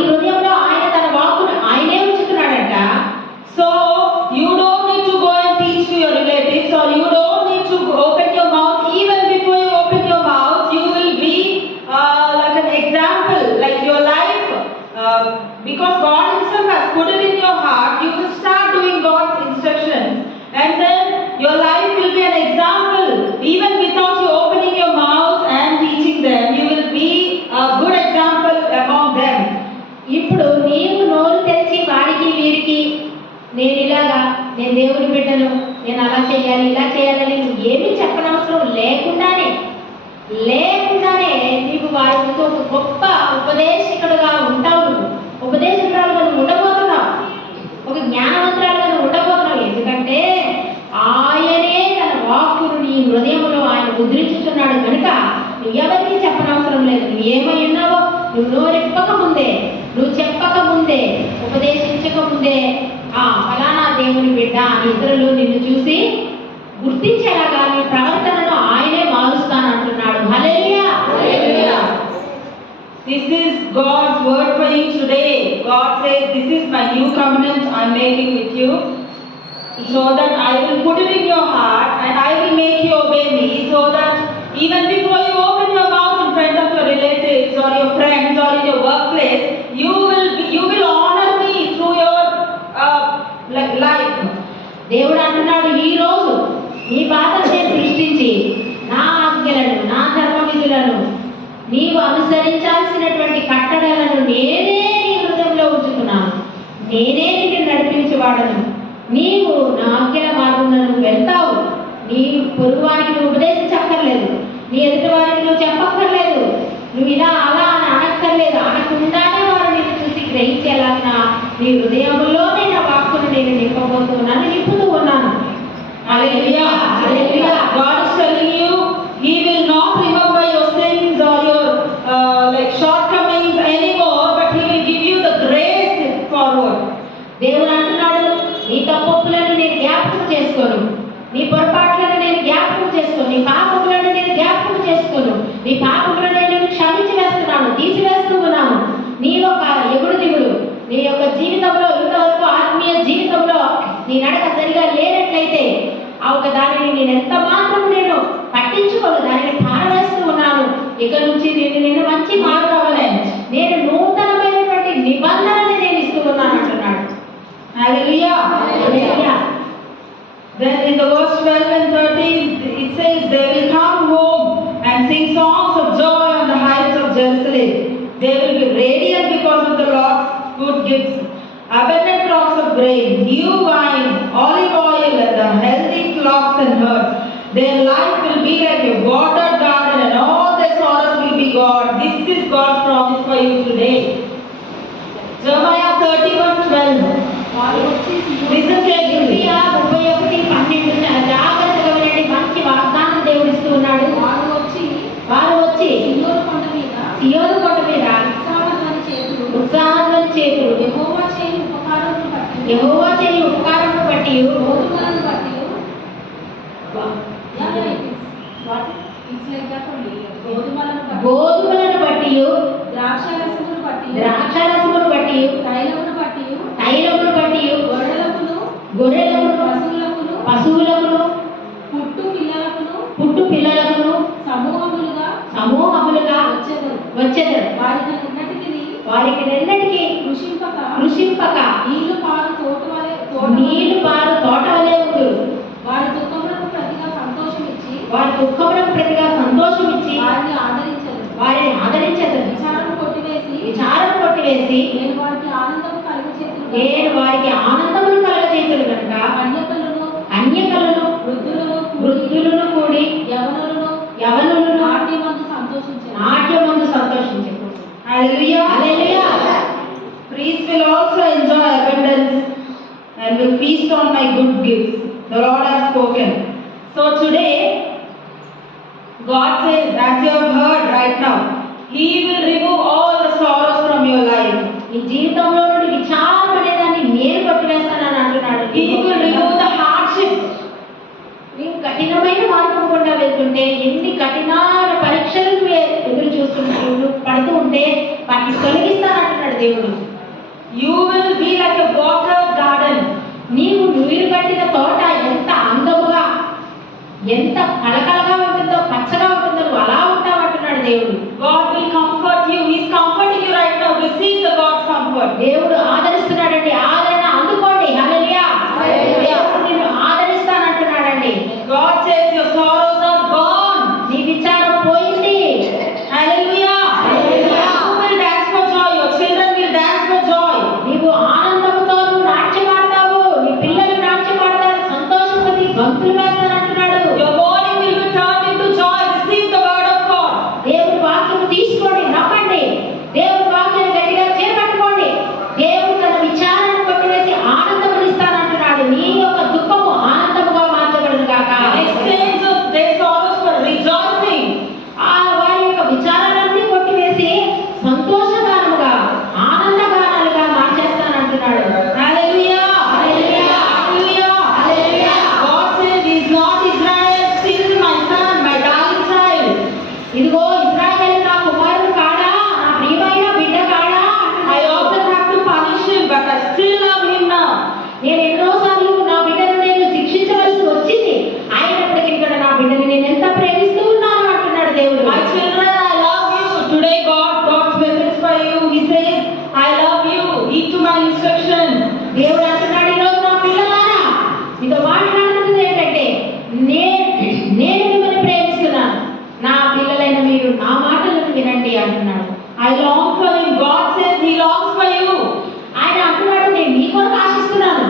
హృదయంలో ఆయన తన వాక్కును ఆయనే ఉంచుతున్నాడంట. So you don't need to go and teach to your relatives, or you don't need to open your mouth. Even before you open your mouth, you will be like an example, like your life, because God Himself has put it in your heart. You will start doing God's instructions, and then your life will be an example. Even without you opening your mouth and teaching them, you will be a good example among them. ఇప్పుడు నీవు నోరు తెరిచి వారికి వీరికి నేను దేవుని బిడ్డను, నేను అలా చేయాలి ఇలా చేయాలని నువ్వు ఏమీ చెప్పనవసరం లేకుండానే నీవు వారితో ఒక గొప్ప ఉపదేశకుడుగా ఉంటావు. నువ్వు ఉపదేశకురాలుగా నువ్వు ఉండబోతున్నావు, ఒక జ్ఞానవంతురాలుగా నువ్వు ఉండబోతున్నావు. ఎందుకంటే ఆయనే తన వాక్కును నీ హృదయంలో ఆయన ముద్రించుతున్నాడు కనుక నువ్వు ఎవరికి చెప్పనవసరం లేదు. నువ్వు ఏమై ఉన్నావో నువ్వు నోరెప్పక ముందే, నువ్వు చెప్పక ముందే, ఉపదేశించక ముందే ఫలానా దేవుని బిడ్డ అని ఇతరులు నిన్ను చూసి గుర్తించేలాగా నీ ప్రవర్తనను ఆయనే మారుస్తానంటున్నాడు. హల్లెలూయా. Hallelujah. This is God's word for you today. God says, "This is my new covenant I'm making with you, so that I will put it in your heart and I will make you obey me, so that even before you open your mouth in front of your relatives or your friends or in your workplace, you will honor me through your life." దేవుడు అంటున్నాడు, ఈ రోజు నీ బాధను నేను సృష్టించి నా ఆజ్ఞలను, నా ధర్మ విధులను, నీవు అనుసరించాల్సినటువంటి కట్టడలను నేనే నీ హృదయంలో ఉంచుతున్నాను. నేనే నిన్ను నడిపించేవాడను. నీవు నా ఆజ్ఞల మార్గంలో వెళ్తావు. నీ పొరుగువారికి నువ్వు ఉపదేశించక్కర్లేదు, నీ ఎదుటి వారికి నువ్వు చెప్పక్కర్లేదు, నువ్వు ఇలా అలా అని అనక్కర్లేదు. అనకుండానే వారు నిన్ను చూసి గ్రహించేలాగా నీ హృదయంలోనే నా వాక్కును నేను నింపబోతున్నాను, నింపుతూ ఉన్నాను. Hallelujah. Hallelujah. God is telling you, He will not remember your sins or your shortcomings anymore, but He will give you the grace forward. దేవుడు అంటున్నాడు, నీ తప్పులను నేను జ్ఞాపకం చేసుకోను, నీ పొరపాట్లను నేను జ్ఞాపకం చేసుకోను, నీ పాపములను నేను జ్ఞాపకం చేసుకోను. నీ పాపములను నేను క్షమించి వేస్తున్నాను, తీసివేస్తున్నాను. నీ యొక్క ఎగుడు దిగుడు, నీ యొక్క జీవితంలో ఇంతవరకు ఆత్మీయ జీవితంలో నీ నడక సరిగా లేనట్లయితే ఒక దానిని నేను ఎంత మాత్రం నేను పట్టించుకోను, దానిని పారవేస్తూ ఉన్నాను. ఇక నుంచి నేను మంచి మార్గాలే, నేను నూతనమైనటువంటి నిబంధనని నేను ఇస్తూ ఉన్నాను అంటున్నాడు. Hallelujah. Hallelujah. Then in the verse 12 and 13 it says, "They will come home and sing songs of joy on the heights of Jerusalem. They will be radiant because of the Lord's good gifts, abundant crops of grain, new wine, olive oil, and the healthy flocks and herds. Their life will be like a watered garden, and all their sorrows will be gone." This is God's promise for you today. Jeremiah 31:12. Listen carefully. 31:12 చాలా జాగ్రత్తగా వినండి. మంచి వాగ్దానం దేవుడు ఇస్తూ ఉన్నాడు. వారు వచ్చి సియోను కొండ మీద ఉత్సాహధ్వని చేతులు యెహోవా చేయు ఉపకారమును బట్టి గోధుమలను బట్టి ద్రాక్షారసమును బట్టి తైలమును బట్టి గొర్రెలకును పశువులకును పుట్టు పిల్లలకును సమూహములుగా వచ్చెదరు. వారికి రెండిటికి కృషింపక నీళ్లు పారు తోట వలె ఉండు. వారి దుఃఖములకు ప్రతిగా సంతోషం ఇచ్చి వారిని ఆదరించదు. విచారం కొట్టివేసి నేను వారికి ఆనందమును కలుగచేతును కనుక కన్యకలను వృద్ధులను కూడి యవనులను నాట్యమందు సంతోషించారు. Hallelujah. Hallelujah. also enjoy abundance and will feast on my good gifts. The Lord has spoken. So today, God says, as you have heard right now, He will remove all the sorrows from your life. నీ జీవితంలో నుండి విచారం అనేదాన్ని నేను కొట్టివేస్తానని అంటున్నాడు. He will remove the hardship. నీవు కఠినమైన మార్గం గుండా వెళ్తుంటే, ఎన్ని కఠినమైన పరీక్షలు నువ్వు ఎదురు చూస్తుంటూ పడుతూ ఉంటే వాటిని తొలగిస్తానంటున్నాడు దేవుడు. You will be like a water garden. నీవు నీరు కట్టిన తోట ఎంత అందముగా, ఎంత కళకళగా ఉంటుందో, పచ్చగా ఉంటుందో నువ్వు అలా ఉంటావంటున్నాడు దేవుడు. God will comfort you. He is comforting you right now. Receive the God's comfort. దేవుడు ఆదరిస్తున్నాడండి. ఆదరణ అందుకోండి. హల్లెలూయా. దేవుడు నిన్ను ఆదరిస్తానంటున్నాడండి. God says your sorrows are gone. నీ విచారం పోయింది. Hallelujah. Hallelujah. You will dance for joy. Your children will dance for joy. నీవు ఆనందంతో నువ్వు నాట్యమాడతావు. నీ పిల్లలు నాట్యమాడతారు. సంతోషంతో గంతులు వేస్తానంటున్నాడు. Your mourning will be turned into joy. Receive the word of God. దేవుడి వాక్యం తీసుకోండి, నమ్మండి. దేవుడి వాక్యం గట్టిగా చేపట్టుకోండి. దేవుడు తన విచారాన్ని కొట్టివేసి ఆనందమును ఇస్తానంటున్నాడు. నీ యొక్క దుఃఖము ఆనందముగా మార్చబడును గాక. Exchange of their sorrows for rejoicing. వారి యొక్క విచారాలన్నీ కొట్టివేసి సంతోషగానముగా, ఆనందగానాలుగా మార్చేస్తానంటున్నాడు. Hallelujah. Hallelujah. Hallelujah. Hallelujah. God says He is not Israel, still my son, my darling child. ఇదిగో ఇశ్రాయేలు నా కుమారుడు కాడా, నా ప్రియమైన బిడ్డ కాడా I often have to punish him, but I still love him now. నేను ఎన్నోసార్లు నా బిడ్డను నేను శిక్షించవలసి వచ్చింది, అయినప్పటికీ ఇక్కడ నా బిడ్డని నేను ఎంత ప్రేమిస్తూ ఉన్నాను అంటున్నాడు దేవుడు. My children, I love you. Today God's message for you. He says, I love you. Heed to my instructions. దేవుడు అంటున్నాడు, ఈరోజు నా పిల్లలారా మీతో మాట్లాడుతున్నది ఏంటంటే, నేను మిమ్మల్ని ప్రేమిస్తున్నాను, నా పిల్లలైన మీరు నా మాటలను వినండి అంటున్నాడు. I long for him. God says He longs for you. ఆయన అంటున్నాడు, నేను నీ కొరకు ఆశిస్తున్నాను,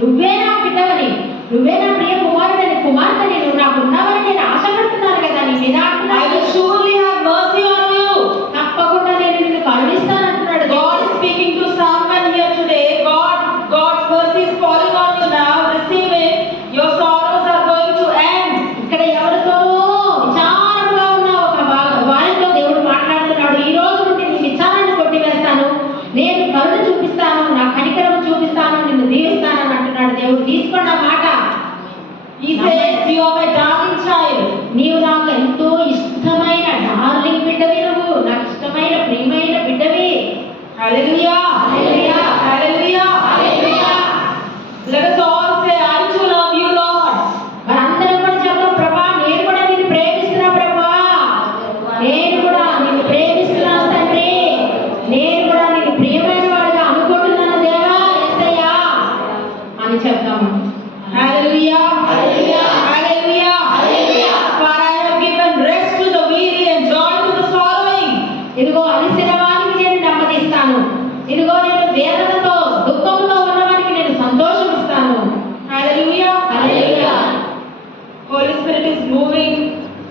నువ్వే నా బిడ్డవని, నువ్వే నా ప్రియ కుమారుడని, కుమార్తెని, నువ్వు నాకు ఉన్నావని నేను ఆశపడుతున్నాను కదా నీ మీద I అంటున్నాడు. will surely have mercy on you. తప్పకుండా నేను నిన్ను కరుణిస్తాను అంటున్నాడు God దేవుడు. is speaking to someone here today. God's mercy is falling on you now. Receive it. Your sorrows are going to end. ఇక్కడ ఎవరితో విచారముగా ఉన్న ఒక వారితో దేవుడు మాట్లాడుతున్నాడు. ఈ రోజు నుండి నీ విచారాన్ని కొట్టివేస్తాను, నేను కరుణ చూపిస్తాను, నా కనికరం చూపిస్తాను, నిన్ను దీవిస్తానని అంటున్నాడు దేవుడు. తీసుకోండి ఆ మాట. He says, you are my darling child. నీవు నాకు ఎంతో ఇష్టమైన డార్లింగ్ బిడ్డవి, నువ్వు నాకు ఇష్టమైన ప్రియమైన బిడ్డవి. Hallelujah. Hallelujah. Hallelujah. Hallelujah. Let us all say, I too love you, Lord. మనందరం కూడా చెప్తాం, ప్రభా నేను కూడా నిన్ను ప్రేమిస్తున్నా, ప్రభా నేను కూడా నిన్ను ప్రేమిస్తున్నాను తండ్రి, నేను కూడా నిన్ను ప్రియమైన వాడిగా అనుకుంటున్నాను దేవా యేసయ్యా అని చెప్తాము. Hallelujah. Hallelujah. Hallelujah. Hallelujah. For I have given rest to the weary and joy to the sorrowing. ఇదిగో అలసిన వారికి నేను నెమ్మదిస్తాను, ఇదిగో నేను వేదనతో దుఃఖంతో ఉన్నవారికి నేను సంతోషం ఇస్తాను. Hallelujah. Hallelujah. Holy Spirit is moving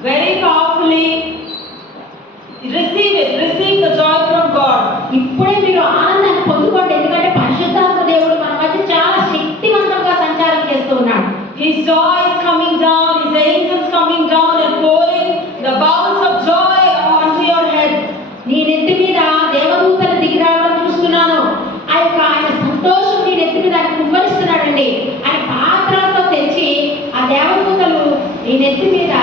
very powerfully. Receive it. Receive the joy from God. ఇప్పుడే మీరు ఆనందాన్ని పొందుకోండి, ఎందుకంటే పరిశుద్ధాత్మ దేవుడు మన మధ్య చాలా శక్తివంతంగా సంచారం చేస్తూ ఉన్నాడు. His joy is coming down. His angels coming down and pouring the bowls of joy onto your head. నీ నెత్తి మీద దేవదూతలు దిగి రావడం చూస్తున్నాను. ఆయన సంతోషం నీ నెత్తి మీద ఆయన కుమ్మరిస్తున్నాడండి. ఆయన పాత్రలతో తెచ్చి ఆ దేవదూతలు నీ నెత్తి మీద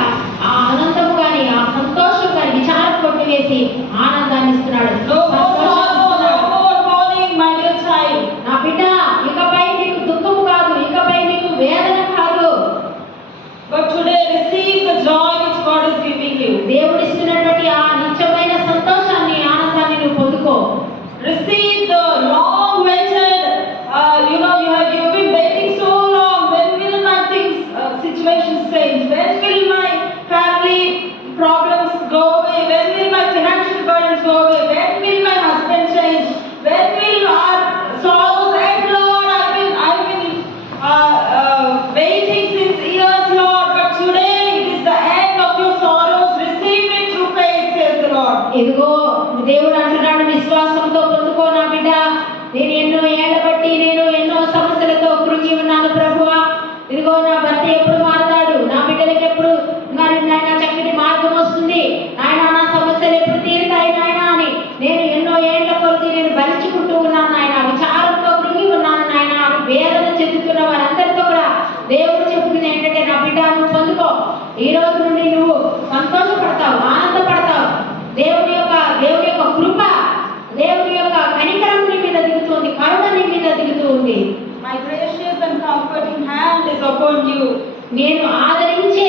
ఆ ఆనందము గాని, ఆ సంతోషం గాని, విచారం కొట్టివేసి ఆనందాన్ని ఇస్తున్నాడు. No more sorrow, no more mourning, my dear child. నా బిడ్డ, ఇకపై నీకు దుఃఖము కాదు, ఇకపై నీకు వేదన కాదు. But today receive the joy which God is giving you. దేవుడు ఇస్తున్నటువంటి ఆ నిత్యమైన సంతోషాన్ని, ఆనందాన్ని నువ్వు పొందుకో. Receive the long-waited. You've been waiting so long. When will my situations change? When will my family problems go away? When will my financial burdens go away? When will my husband change? When will our sorrows end, Lord? I've been waiting since years, Lord. But today it is the end of your sorrows. Receive it through faith, says the Lord. ఇదిగో దేవుడు అంటున్నాడు, విశ్వాసంతో పొందుకో నా బిడ్డ, నేను ఎన్నో నుండి నువ్వు సంతోషపడతావు, ఆనందపడతావు. దేవుని యొక్క కృప, దేవుని యొక్క కనికరం నీ మీద దిగుతుంది, కరుణ నీ మీద దిగుతూ ఉంది. My gracious and comforting hand is upon you. నేను ఆదరించే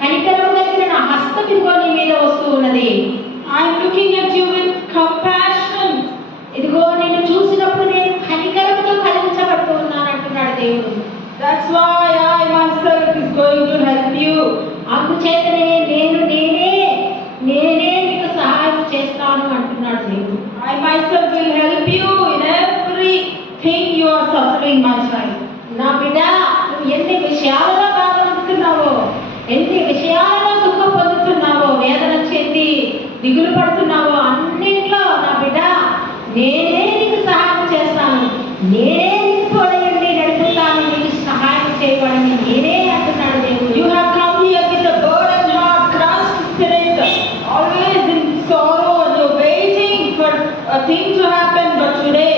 కనికరం కలిగిన నా హస్తం ఇదిగో నీ మీద వస్తూ ఉన్నది. I am looking at you with compassion. ఇదిగో నిన్ను చూసినప్పుడు నేను కనికరంతో కలిగించబడుతూ ఉన్నాను అంటున్నాడు దేవుడు. That's why I myself is going to help you. అందుచేతనే నేనే నీకు సహాయం చేస్తాను అంటున్నాడు దేవుడు. I myself will help you in everything you are suffering, my child. నా బిడ్డ, నువ్వు ఎన్ని విషయాలలో బాధపడుతున్నావో, ఎన్ని విషయాలలో దుఃఖం పొందుతున్నావో, వేదన చెంది దిగులు పడుతున్నావో, అన్నింట్లో నా బిడ్డ నేనే నీకు సహాయం చేస్తాను, నేనే నీకు తోడయండి నడుపుతాను, నీకు సహాయం చేయబడని నేనే అంటున్నాడు దేవుడు. You have come here with a burdened heart, crushed spirit, always in sorrow, and you're waiting for a thing to happen. But today,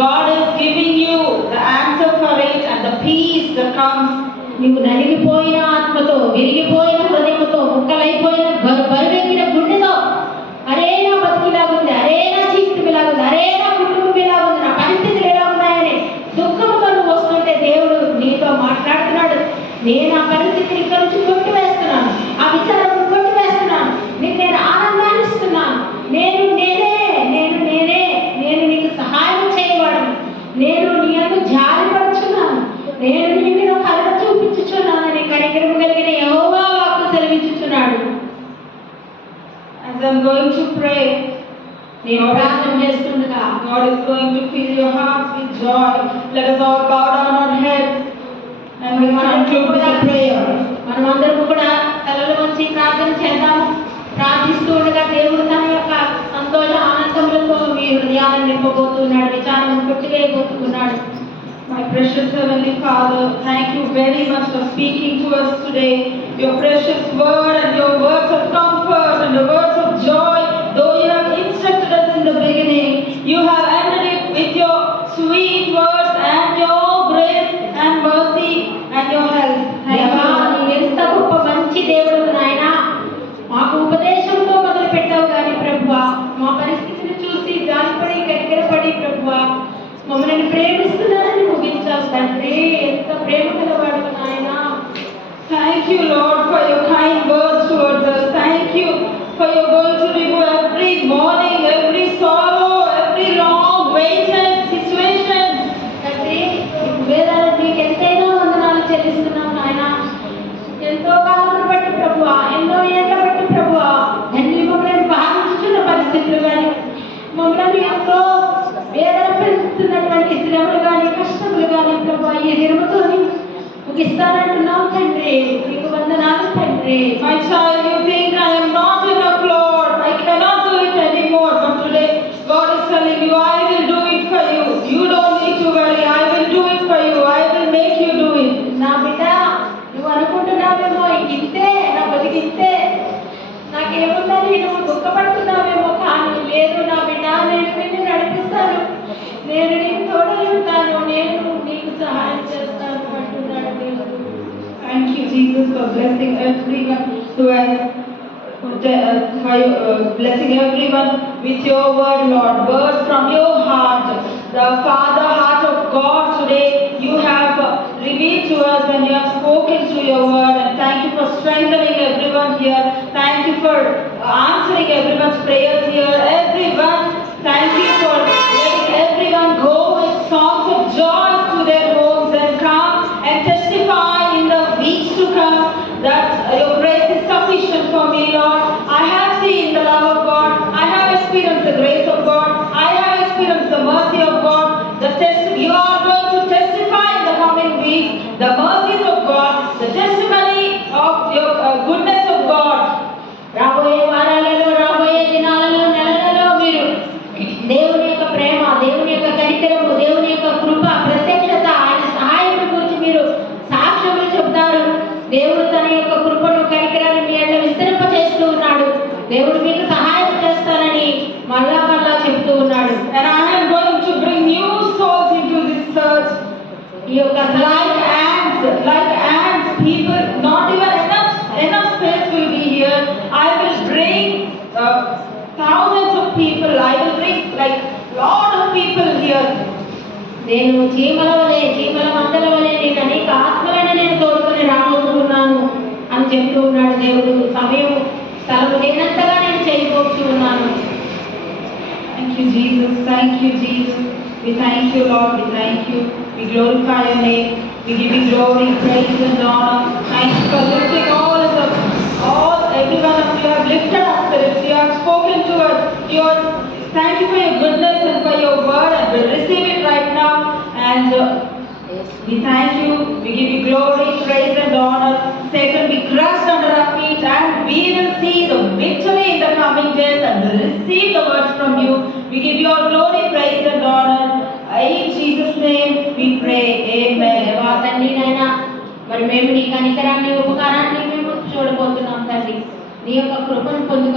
God is giving you the answer for it and the peace that comes. నీవు నలిగిపోయిన ఆత్మతో, విరిగిపోయిన హృదయంతో, ముక్కలైపోయిన బరువెక్కిన గుండెతో, అరే నా బతికిలాగుంది, అరే నా జీవితం ఇలాగుంది, అరే నా కుటుంబం ఇలాగుంది, నా పరిస్థితులు ఎలా ఉన్నాయని దుఃఖంతో నువ్వు వస్తుంటే దేవుడు నీతో మాట్లాడుతున్నాడు. నేను ఆ పరిస్థితిని ఇక్కడ నుంచి కొట్టివేస్తున్నాను, ఆ విచారం కొట్టివేస్తున్నాను, నీకు నేను ఆనందాన్ని ఇస్తున్నాను. నేను నీకు సహాయం చేయబడను, నేను నీ అందు జారిపడుచున్నాను, నేను నీ మీద కరుణ చూపించుచున్నానని కనికరము కలిగిన యెహోవా వాక్కు సెలవిచ్చుచున్నాడు. As I'm going to pray, నేను ప్రార్థన చేస్తుండగా God is going to fill your hearts with joy. Let us all bow down our heads and we conclude with a prayer. మనమందరం కూడా తలలు వంచి ప్రార్థన చేద్దాము. ప్రార్థిస్తూ ఉండగా దేవుడు తన యొక్క సంతోష ఆనందములతో మీ హృదయాలను నింపబోతున్నాడు, విచారం కొట్టివేయబోతున్నాడు. My precious Heavenly Father, thank you very much for speaking to us today. Your precious word and your words of comfort and the words of joy, though you have instructed us in the beginning, you have ended it with your sweet words and your grace and mercy and your help. Thank you. ఎంత గొప్ప మంచి దేవుడు నాయన, మాకు ఉపదేశంతో మొదలు పెట్టావు కానీ ప్రభువా, మా పరిస్థితిని చూసి జాలిపడి కనికరపడి ప్రభువా మమ్మల్ని ప్రేమిస్తున్నారని ముగించావు తండ్రి. ఎంత ప్రేమ కలవాడు నాయన. Thank you, Lord, for your kind words towards us. Thank you for your going to remove every mourning, every sorrow, every long waited situation. తండ్రి, నీకు ఎంతైనా వందనాలు చెల్లిస్తున్నాం నాయన. ఎంతో కాలం బట్టి ప్రభువా, ఎన్నో ఏళ్ళ బట్టి ప్రభువా, అన్ని మమ్మల్ని బాధించుతున్న పరిస్థితులు కానీ, మమ్మల్ని ఎంతో వేదన పెరుగుతున్నటువంటి శ్రమలు కానీ, కష్టములు కానీ ప్రభువా ఈ దినముతో ముగిస్తానంటున్నావు తండ్రి. నీకు వందనాలు తండ్రి. My child, you think I am not enough, Lord. I cannot do it anymore. But today, God is telling you, I will do it for you. You don't need to worry. I will do it for you. I will make you do it. నా బిడ్డ, నువ్వు అనుకుంటున్నావేమో ఇంతే, నా బతికింతే, నాకేముందని నువ్వు దుఃఖపడుతున్నావేమో, కానీ లేదు నా బిడ్డ, నేను నిన్ను నడిపిస్తాను, నేను నీకు తోడై ఉంటాను, నేను నీకు సహాయం చేస్తాను అంటున్నాడు దేవుడు. Thank you, Jesus, for blessing everyone who has blessing everyone with your word, Lord. Words from your heart, the Father heart of God. Today you have revealed to us and you have spoken through your word. And thank you for strengthening everyone here. Thank you for answering everyone's prayers here. Everyone, thank you for letting everyone go with songs of joy to their homes and come and testify in the weeks to come that your grace is sufficient for me, Lord. I have seen the love of God. I have experienced the grace of God. I have experienced the mercy of God. You are going to testify in the coming weeks the mercies of God, the testimony of your goodness of God. రాబోయే వారాలలో, రాబోయే దినాలలో, నెలలలో మీరు దేవుని యొక్క ప్రేమ, దేవుని యొక్క కనికరము, దేవుని యొక్క కృప, ప్రత్యక్షత, ఆయన సహాయం గురించి మీరు సాక్ష్యములు చెబుతారు. దేవుడు తన యొక్క కృపను, కనికరాన్ని మీ అంట విస్తరింప చేస్తూ ఉన్నాడు. దేవుడు మీకు సహాయం చేస్తానని మళ్ళా చెప్తూ ఉన్నాడు. And I am going to bring new souls into this church. ఈ యొక్క Like ants, people, not even enough space I will bring thousands of people. I will bring like lot of people here. నేను చీమల మందల వలె నేను అనేక ఆత్మలను నేను తోడుకొని రాబోతున్నాను అని చెప్తూ ఉన్నాడు దేవుడు. సమయం స్థలం లేనంతగా నేను చేయబోతూ ఉన్నాను. Thank you, Jesus. Thank you, Jesus. We thank you, Lord. We thank you. We glorify your name. We give you glory, praise, and honor. Thank you for lifting every one of you have lifted our spirits. You have spoken to us. Thank you for your goodness and for your word, and we receive it right now. And we thank you. We give you glory, praise, and honor. Satan be crushed under our feet, and we will see the victory in the coming days and receive the words from you. We give you all glory, praise, and honor. In Jesus' name we pray. Amen. దేవా తండ్రి నాయనా, మరి మేము నీ కనికరాన్ని ఉపకారాన్ని మేము చూడబోతున్నాం తండ్రి. నీ యొక్క కృపను పొందుకొని